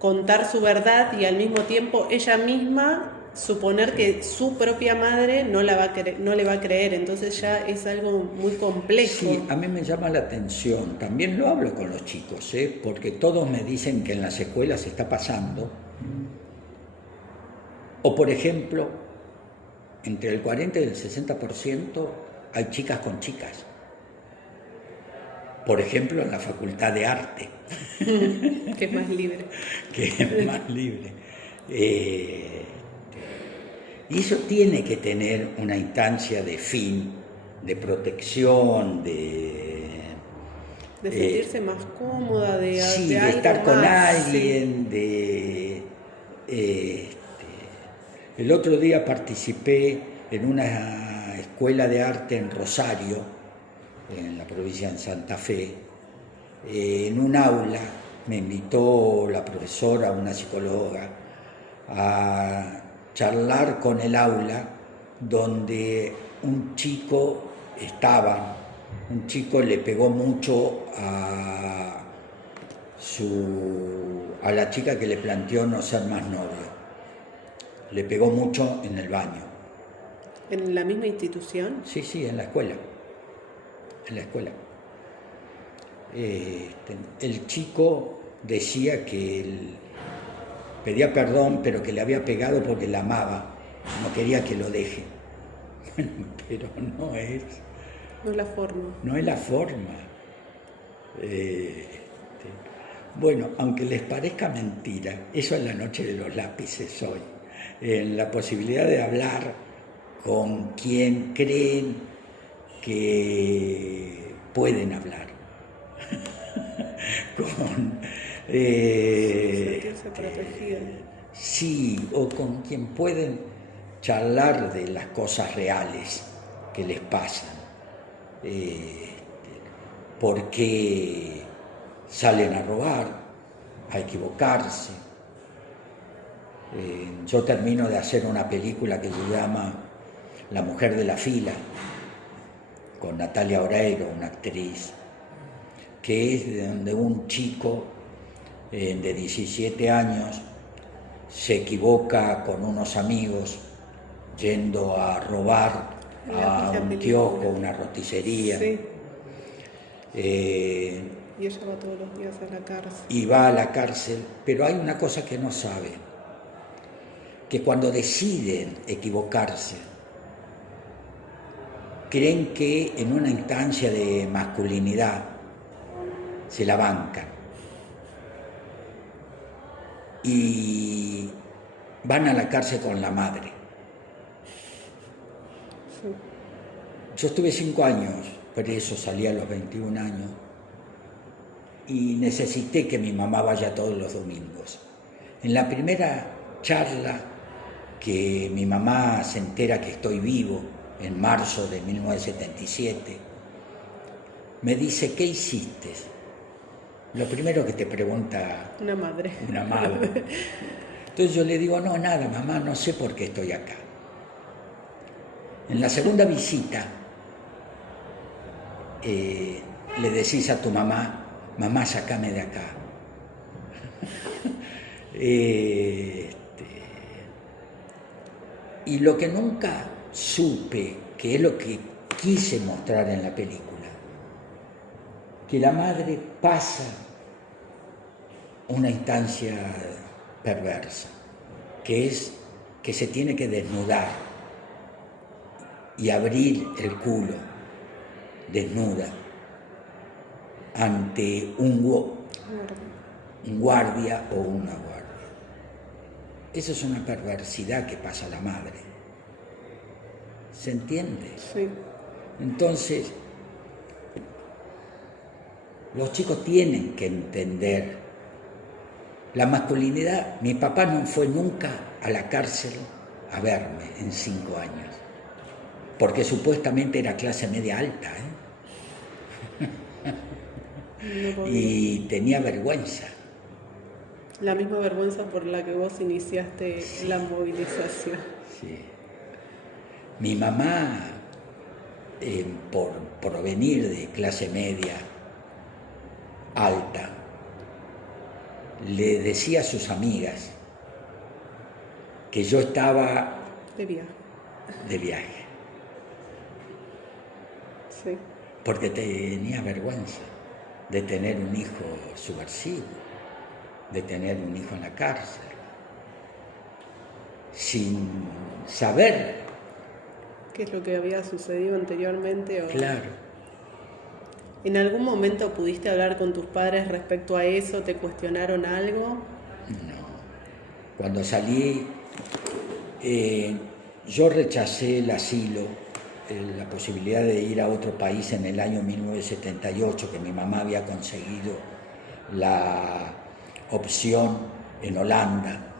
contar su verdad, y al mismo tiempo ella misma suponer que su propia madre no le va a creer. Entonces ya es algo muy complejo. Sí, a mí me llama la atención, también lo hablo con los chicos, porque todos me dicen que en las escuelas se está pasando, o por ejemplo, entre el 40 y el 60% hay chicas con chicas. Por ejemplo, en la Facultad de Arte. Que es más libre. Y eso tiene que tener una instancia de fin, de protección, de sentirse más cómoda, de estar con alguien, El otro día participé en una escuela de arte en Rosario, en la provincia de Santa Fe. En un aula me invitó la profesora, una psicóloga, a charlar con el aula, donde un chico estaban, un chico le pegó mucho a la chica que le planteó no ser más novio. Le pegó mucho en el baño. ¿En la misma institución? Sí, sí, en la escuela. En la escuela. El chico decía que él pedía perdón, pero que le había pegado porque la amaba. No quería que lo deje. Bueno, pero no es. No es la forma. No es la forma. Bueno, aunque les parezca mentira, eso es la noche de los lápices hoy. La posibilidad de hablar con quien creen que pueden hablar. Sentirse protegido. Sí, o con quien pueden charlar de las cosas reales que les pasan. ¿Por qué salen a robar, a equivocarse? Yo termino de hacer una película que se llama La mujer de la fila, con Natalia Oreiro, una actriz, que es donde un chico de 17 años se equivoca con unos amigos yendo a robar a un kiosco, una roticería. Sí. Y ella va todos los días a la cárcel. Y va a la cárcel, pero hay una cosa que no sabe, que cuando deciden equivocarse, creen que en una instancia de masculinidad se la bancan y van a la cárcel con la madre. Sí. Yo estuve 5 años preso, salí a los 21 años y necesité que mi mamá vaya todos los domingos. En la primera charla que mi mamá se entera que estoy vivo, en marzo de 1977, me dice, ¿qué hiciste? Lo primero que te pregunta una madre. Una madre. Entonces yo le digo, no, nada, mamá, no sé por qué estoy acá. En la segunda visita, le decís a tu mamá, mamá, sacame de acá. Y lo que nunca supe, que es lo que quise mostrar en la película, que la madre pasa una instancia perversa, que es que se tiene que desnudar y abrir el culo desnuda ante un guardia o una guardia. Eso es una perversidad que pasa a la madre. ¿Se entiende? Sí. Entonces, los chicos tienen que entender la masculinidad. Mi papá no fue nunca a la cárcel a verme en 5 años, porque supuestamente era clase media alta, y tenía vergüenza. La misma vergüenza por la que vos iniciaste la movilización. Sí. Mi mamá, por provenir de clase media alta, le decía a sus amigas que yo estaba de viaje. Sí. Porque tenía vergüenza de tener un hijo subversivo, de tener un hijo en la cárcel, sin saber qué es lo que había sucedido anteriormente. Claro. ¿En algún momento pudiste hablar con tus padres respecto a eso? ¿Te cuestionaron algo? No. Cuando salí, yo rechacé el asilo, la posibilidad de ir a otro país en el año 1978, que mi mamá había conseguido la opción en Holanda.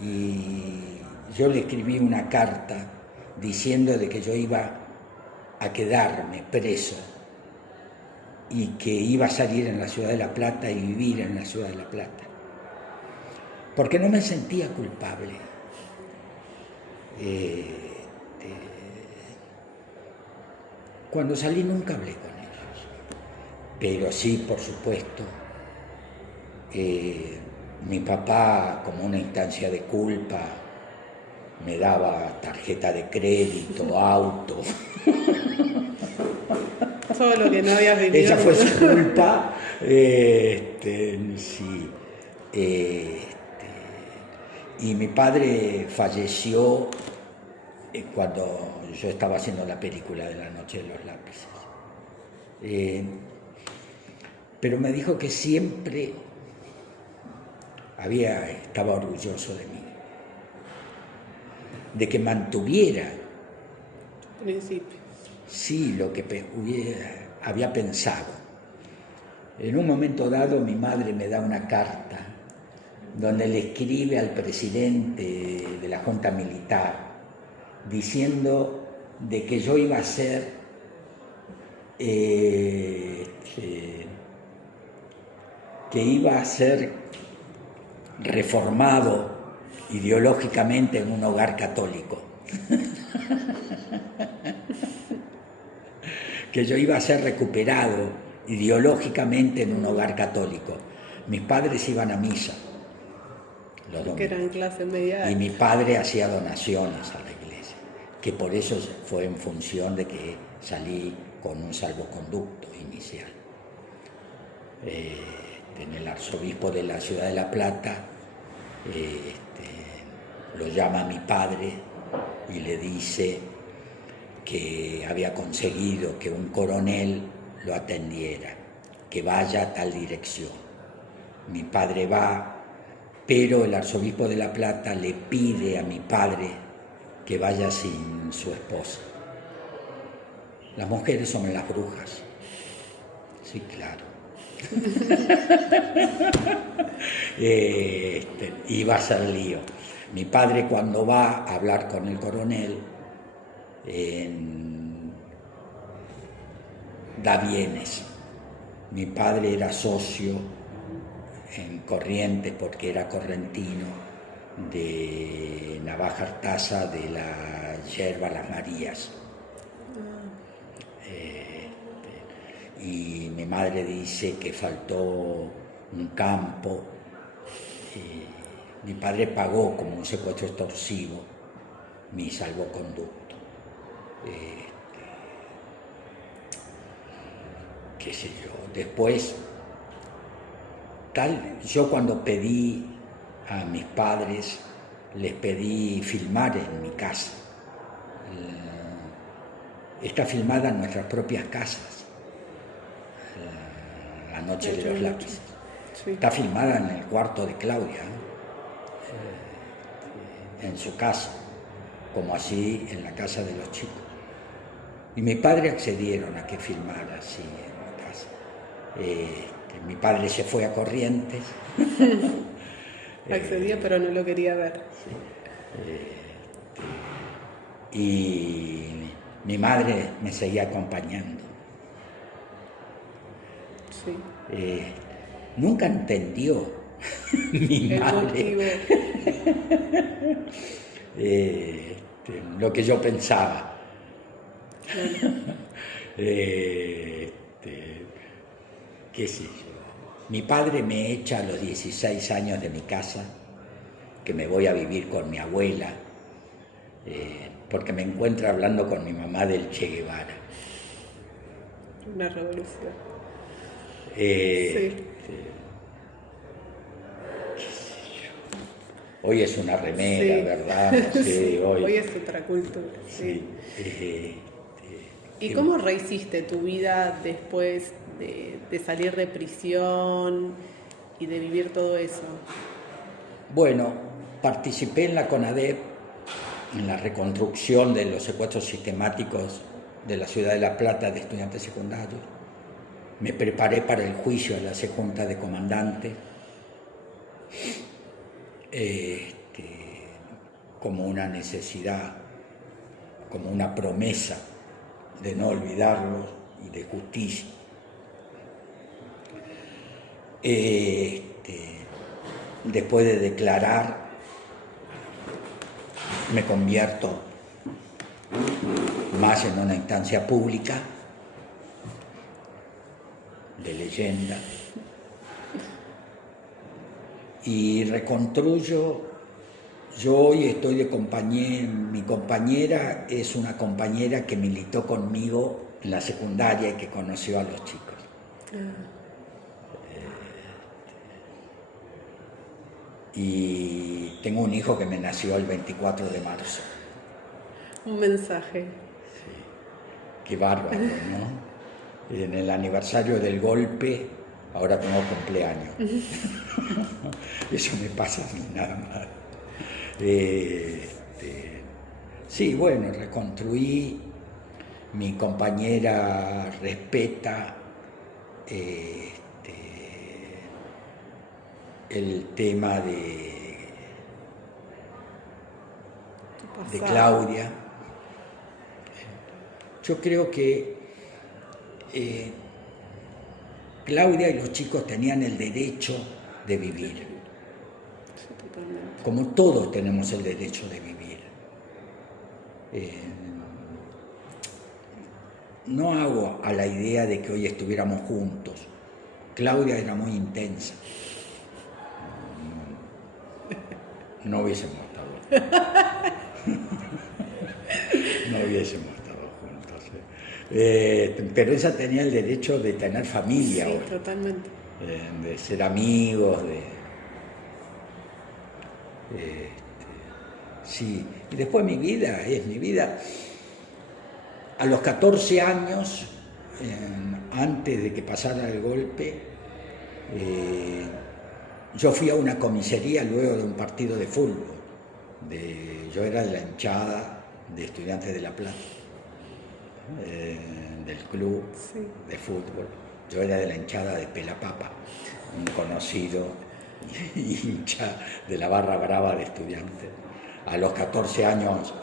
Y yo le escribí una carta diciendo de que yo iba a quedarme preso y que iba a salir en la Ciudad de La Plata y vivir en la Ciudad de La Plata, porque no me sentía culpable. Cuando salí nunca hablé con ellos, pero sí, por supuesto, mi papá, como una instancia de culpa, me daba tarjeta de crédito, auto. Todo lo que no habías vivido. Esa fue su culpa. Sí. Y mi padre falleció cuando yo estaba haciendo la película de La Noche de los Lápices. Pero me dijo que siempre estaba orgulloso de mí, de que mantuviera Principio. sí lo que había pensado. En un momento dado mi madre me da una carta donde le escribe al presidente de la Junta Militar diciendo de que yo iba a ser reformado ideológicamente en un hogar católico. Que yo iba a ser recuperado ideológicamente en un hogar católico. Mis padres iban a misa los domingos. Que eran clase media. Y mi padre hacía donaciones a la iglesia, que por eso fue en función de que salí con un salvoconducto inicial. En el arzobispo de la ciudad de La Plata lo llama a mi padre y le dice que había conseguido que un coronel lo atendiera, que vaya a tal dirección. Mi padre va, pero el arzobispo de La Plata le pide a mi padre que vaya sin su esposa. Las mujeres son las brujas. Sí, claro. Iba a ser lío. Mi padre, cuando va a hablar con el coronel, da bienes. Mi padre era socio en Corrientes, porque era correntino, de Navaja Artaza, de la yerba Las Marías. Y mi madre dice que faltó un campo. Mi padre pagó como un secuestro extorsivo mi salvoconducto. Qué sé yo. Después, yo cuando pedí a mis padres, les pedí filmar en mi casa. Está filmada en nuestras propias casas, La Noche de los Lápices. Sí. Está filmada en el cuarto de Claudia, en su casa, como así en la casa de los chicos. Y mi padre accedieron a que filmara así en mi casa. Mi padre se fue a Corrientes. Accedía, pero no lo quería ver. Y mi madre me seguía acompañando. Sí. Nunca entendió mi madre lo que yo pensaba. Qué sé yo. Mi padre me echa a los 16 años de mi casa, que me voy a vivir con mi abuela, porque me encuentro hablando con mi mamá del Che Guevara. Una revolución. Sí. Hoy es una remera, sí. ¿Verdad? No sé, sí, hoy es otra cultura. Sí. ¿Y cómo rehiciste tu vida después de salir de prisión y de vivir todo eso? Bueno, participé en la CONADEP, en la reconstrucción de los secuestros sistemáticos de la ciudad de La Plata de estudiantes secundarios. Me preparé para el juicio a la Junta de Comandantes, como una necesidad, como una promesa de no olvidarlos y de justicia. Después de declarar, me convierto más en una instancia pública leyenda. Y reconstruyo, yo hoy estoy de compañía, mi compañera es una compañera que militó conmigo en la secundaria y que conoció a los chicos. Y tengo un hijo que me nació el 24 de marzo. Un mensaje. Sí. Qué bárbaro, ¿no? En el aniversario del golpe, ahora tengo cumpleaños. Eso me pasa a mí nada más. Sí, bueno, reconstruí, mi compañera respeta el tema de Claudia. Yo creo que Claudia y los chicos tenían el derecho de vivir, como todos tenemos el derecho de vivir. No hago a la idea de que hoy estuviéramos juntos. Claudia era muy intensa. No hubiésemos estado. No hubiésemos estado juntos. Pero ella tenía el derecho de tener familia. Sí, hoy. Totalmente. De ser amigos, sí. Y después mi vida es mi vida. A los 14 años, antes de que pasara el golpe, yo fui a una comisaría luego de un partido de fútbol. Yo era de la hinchada de Estudiantes de La Plata, del club de fútbol. Yo era de la hinchada de Pelapapa, un conocido hincha de la barra brava de Estudiantes. A los 14 años,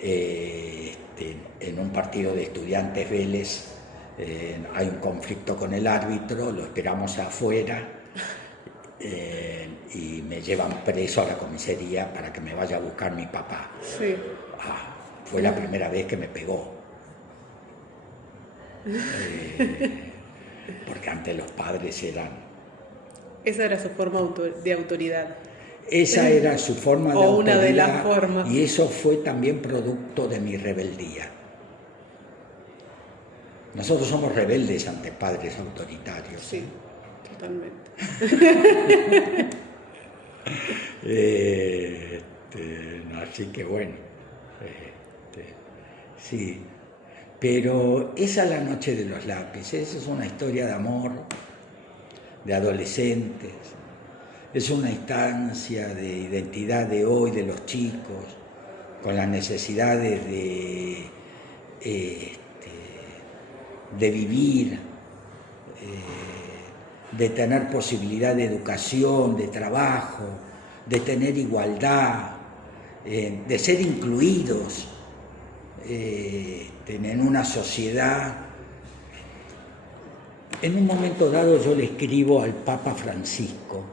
en un partido de Estudiantes Vélez, hay un conflicto con el árbitro, lo esperamos afuera y me llevan preso a la comisaría para que me vaya a buscar mi papá. Sí. Fue la primera vez que me pegó. Porque antes los padres eran... Esa era su forma de autoridad. Esa era su forma de autoridad. O una de las formas. Y eso fue también producto de mi rebeldía. Nosotros somos rebeldes ante padres autoritarios. Sí, totalmente. Así que bueno, sí. Pero esa es la noche de los lápices, esa es una historia de amor, de adolescentes, es una instancia de identidad de hoy, de los chicos, con las necesidades de vivir, de tener posibilidad de educación, de trabajo, de tener igualdad, de ser incluidos en una sociedad. En un momento dado yo le escribo al Papa Francisco,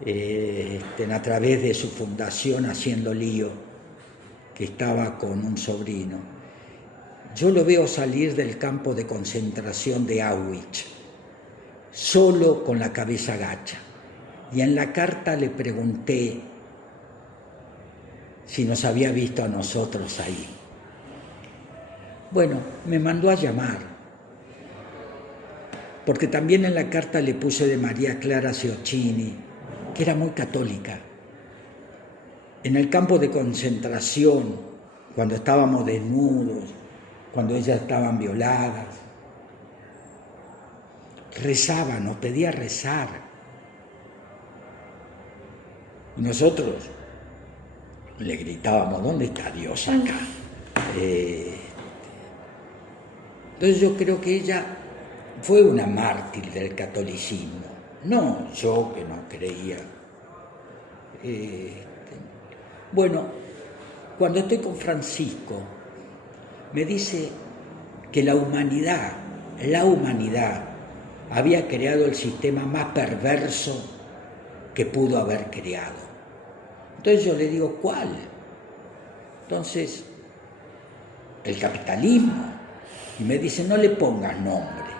a través de su fundación Haciendo Lío, que estaba con un sobrino. Yo lo veo salir del campo de concentración de Auschwitz, solo con la cabeza gacha. Y en la carta le pregunté si nos había visto a nosotros ahí. Bueno, me mandó a llamar, porque también en la carta le puse de María Clara Ciocchini, que era muy católica. En el campo de concentración, cuando estábamos desnudos, cuando ellas estaban violadas, rezaba, nos pedía rezar. Y nosotros le gritábamos, ¿dónde está Dios acá? Entonces yo creo que ella fue una mártir del catolicismo, no yo que no creía. Bueno, cuando estoy con Francisco, me dice que la humanidad había creado el sistema más perverso que pudo haber creado. Entonces yo le digo, ¿cuál? Entonces, el capitalismo. Y me dice, no le pongas nombre,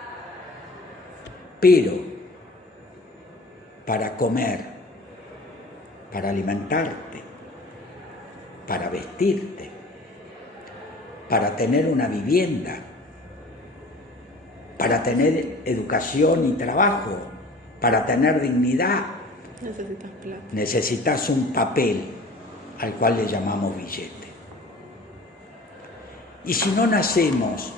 Pero para comer, para alimentarte, para vestirte, para tener una vivienda, para tener educación y trabajo, para tener dignidad, Necesitas plata. necesitas un papel al cual le llamamos billete. Y si no nacemos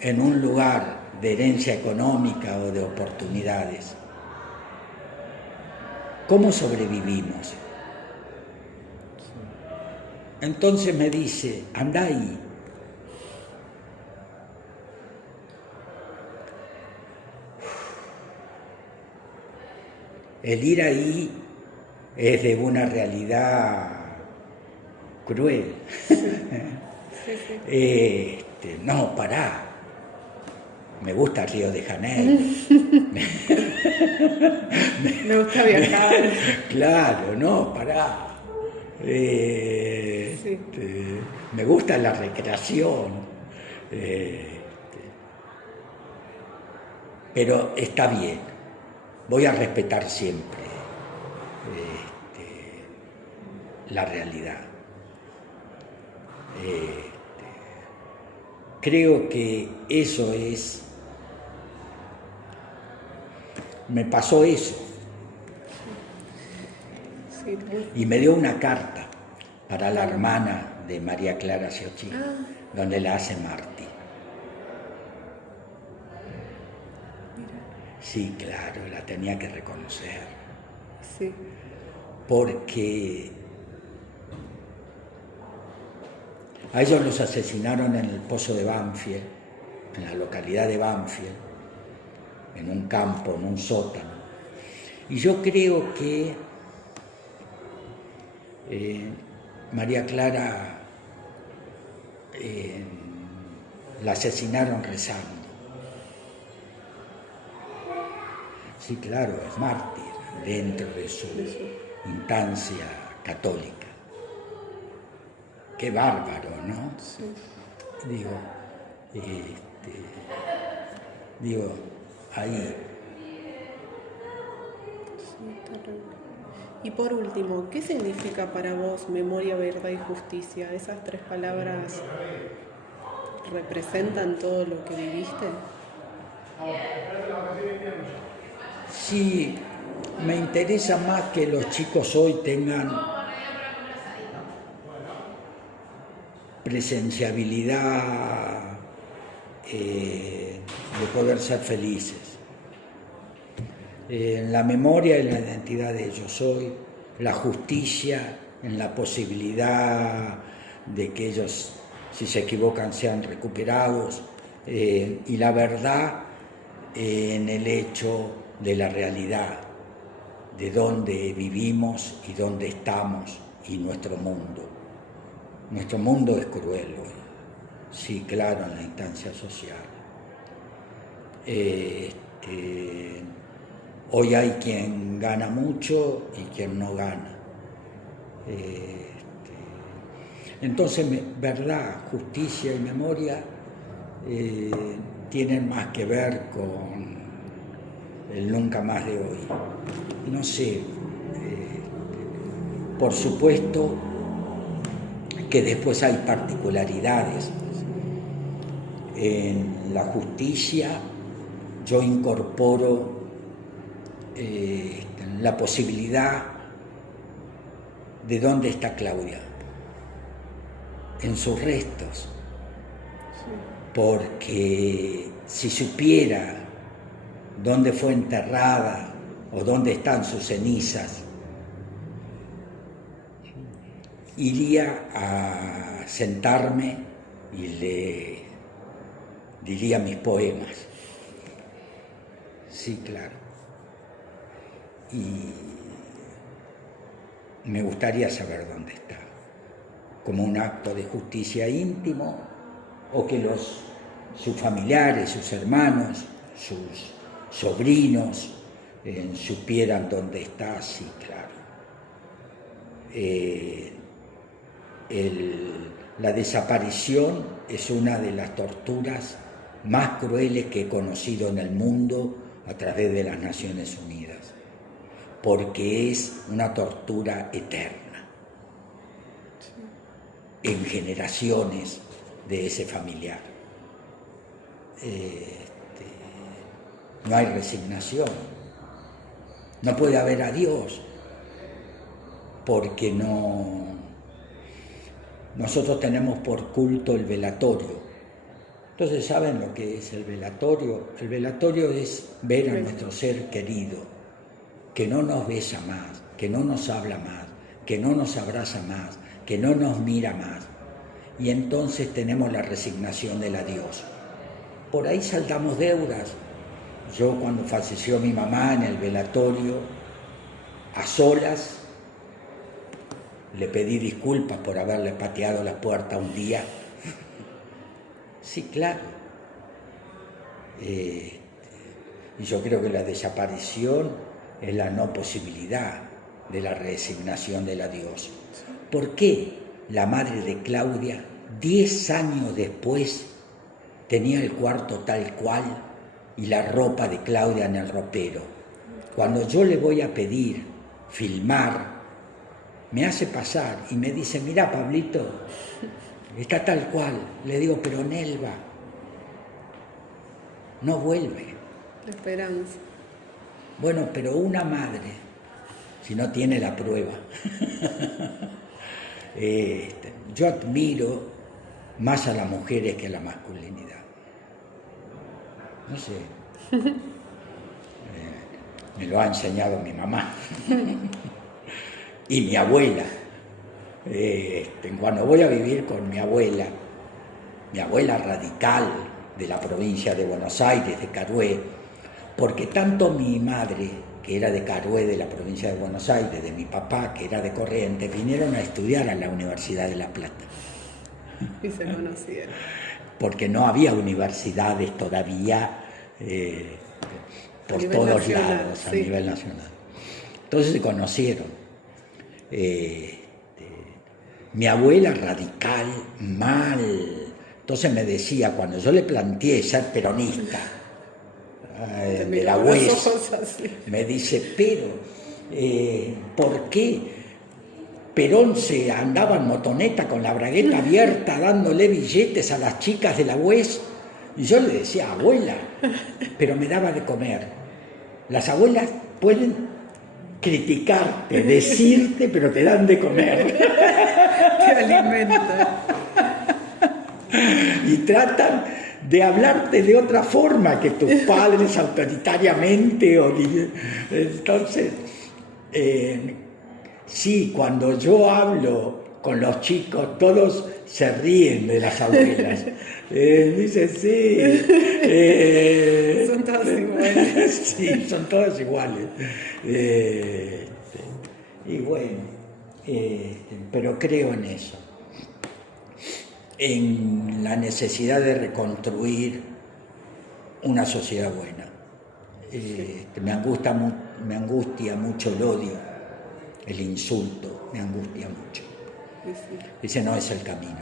en un lugar de herencia económica o de oportunidades, ¿cómo sobrevivimos? Entonces me dice, anda ahí. El ir ahí es de una realidad cruel. No, pará. Me gusta Río de Janeiro. Me gusta viajar. Claro, no, pará. Me gusta la recreación. Pero está bien. Voy a respetar siempre la realidad. Creo que eso es. Me pasó eso. Sí. Y me dio una carta para la hermana de María Clara Siochi, donde la hace mártir. Sí, claro, la tenía que reconocer. Sí. Porque a ellos los asesinaron en el Pozo de Banfield, en la localidad de Banfield, en un campo, en un sótano. Y yo creo que María Clara la asesinaron rezando. Sí, claro, es mártir dentro de su instancia católica. Qué bárbaro, ¿no? Sí. Digo, ahí. Sí, terrible. Y por último, ¿qué significa para vos memoria, verdad y justicia? ¿Esas tres palabras representan todo lo que viviste? Sí, me interesa más que los chicos hoy tengan presenciabilidad de poder ser felices. En la memoria y la identidad de ellos hoy, la justicia en la posibilidad de que ellos, si se equivocan, sean recuperados, y la verdad en el hecho de la realidad, de dónde vivimos y dónde estamos y nuestro mundo. Nuestro mundo es cruel hoy, sí, claro, en la instancia social. Hoy hay quien gana mucho y quien no gana. Entonces, verdad, justicia y memoria tienen más que ver con el nunca más de hoy. No sé, por supuesto que después hay particularidades. En la justicia yo incorporo la posibilidad de dónde está Claudia, en sus restos, porque si supiera dónde fue enterrada o dónde están sus cenizas, iría a sentarme y le diría mis poemas. Sí, claro. Y me gustaría saber dónde está, como un acto de justicia íntimo, o que sus familiares, sus hermanos, sus sobrinos supieran dónde está. Sí, claro. La desaparición es una de las torturas más crueles que he conocido en el mundo a través de las Naciones Unidas, porque es una tortura eterna en generaciones de ese familiar. No hay resignación, no puede haber adiós, porque nosotros tenemos por culto el velatorio. Entonces, ¿saben lo que es el velatorio? El velatorio es ver a nuestro ser querido, que no nos besa más, que no nos habla más, que no nos abraza más, que no nos mira más. Y entonces tenemos la resignación del adiós. Por ahí saldamos deudas. Yo, cuando falleció mi mamá en el velatorio, a solas, le pedí disculpas por haberle pateado la puerta un día. Sí, claro. Y yo creo que la desaparición es la no posibilidad de la resignación del adiós. ¿Por qué la madre de Claudia, 10 años después, tenía el cuarto tal cual y la ropa de Claudia en el ropero? Cuando yo le voy a pedir filmar, me hace pasar y me dice: mira, Pablito, está tal cual. Le digo: pero Nelva, no vuelve. La esperanza. Bueno, pero una madre, si no tiene la prueba. Yo admiro más a las mujeres que a la masculinidad. No sé. Me lo ha enseñado mi mamá. Y mi abuela. Cuando voy a vivir con mi abuela radical de la provincia de Buenos Aires, de Carué, porque tanto mi madre, que era de Carué, de la provincia de Buenos Aires, de mi papá, que era de Corrientes, vinieron a estudiar a la Universidad de La Plata. Y se conocieron. Porque no había universidades todavía por todos lados, a nivel nacional. Entonces se conocieron. Mi abuela radical, mal. Entonces me decía, cuando yo le planteé ser peronista, de la UES, me dice: pero, ¿por qué Perón se andaba en motoneta con la bragueta abierta dándole billetes a las chicas de la UES? Y yo le decía: abuela, pero me daba de comer. Las abuelas pueden criticarte, decirte, pero te dan de comer. Te alimentan. Y tratan de hablarte de otra forma que tus padres autoritariamente. Entonces, sí, cuando yo hablo con los chicos, todos se ríen de las abuelas. Dicen: sí. Son todas iguales. Sí, son todas iguales. Y bueno, pero creo en eso. En la necesidad de reconstruir una sociedad buena. Me angustia mucho el odio, el insulto, me angustia mucho. Ese no es el camino.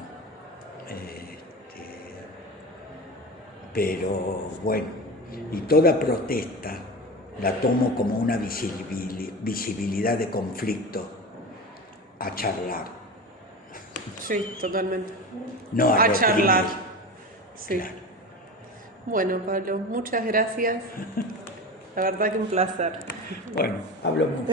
Pero bueno, y toda protesta la tomo como una visibilidad de conflicto a charlar. Sí, totalmente. No a charlar. Sí. Claro. Bueno, Pablo, muchas gracias. La verdad que un placer. Bueno, hablo mucho.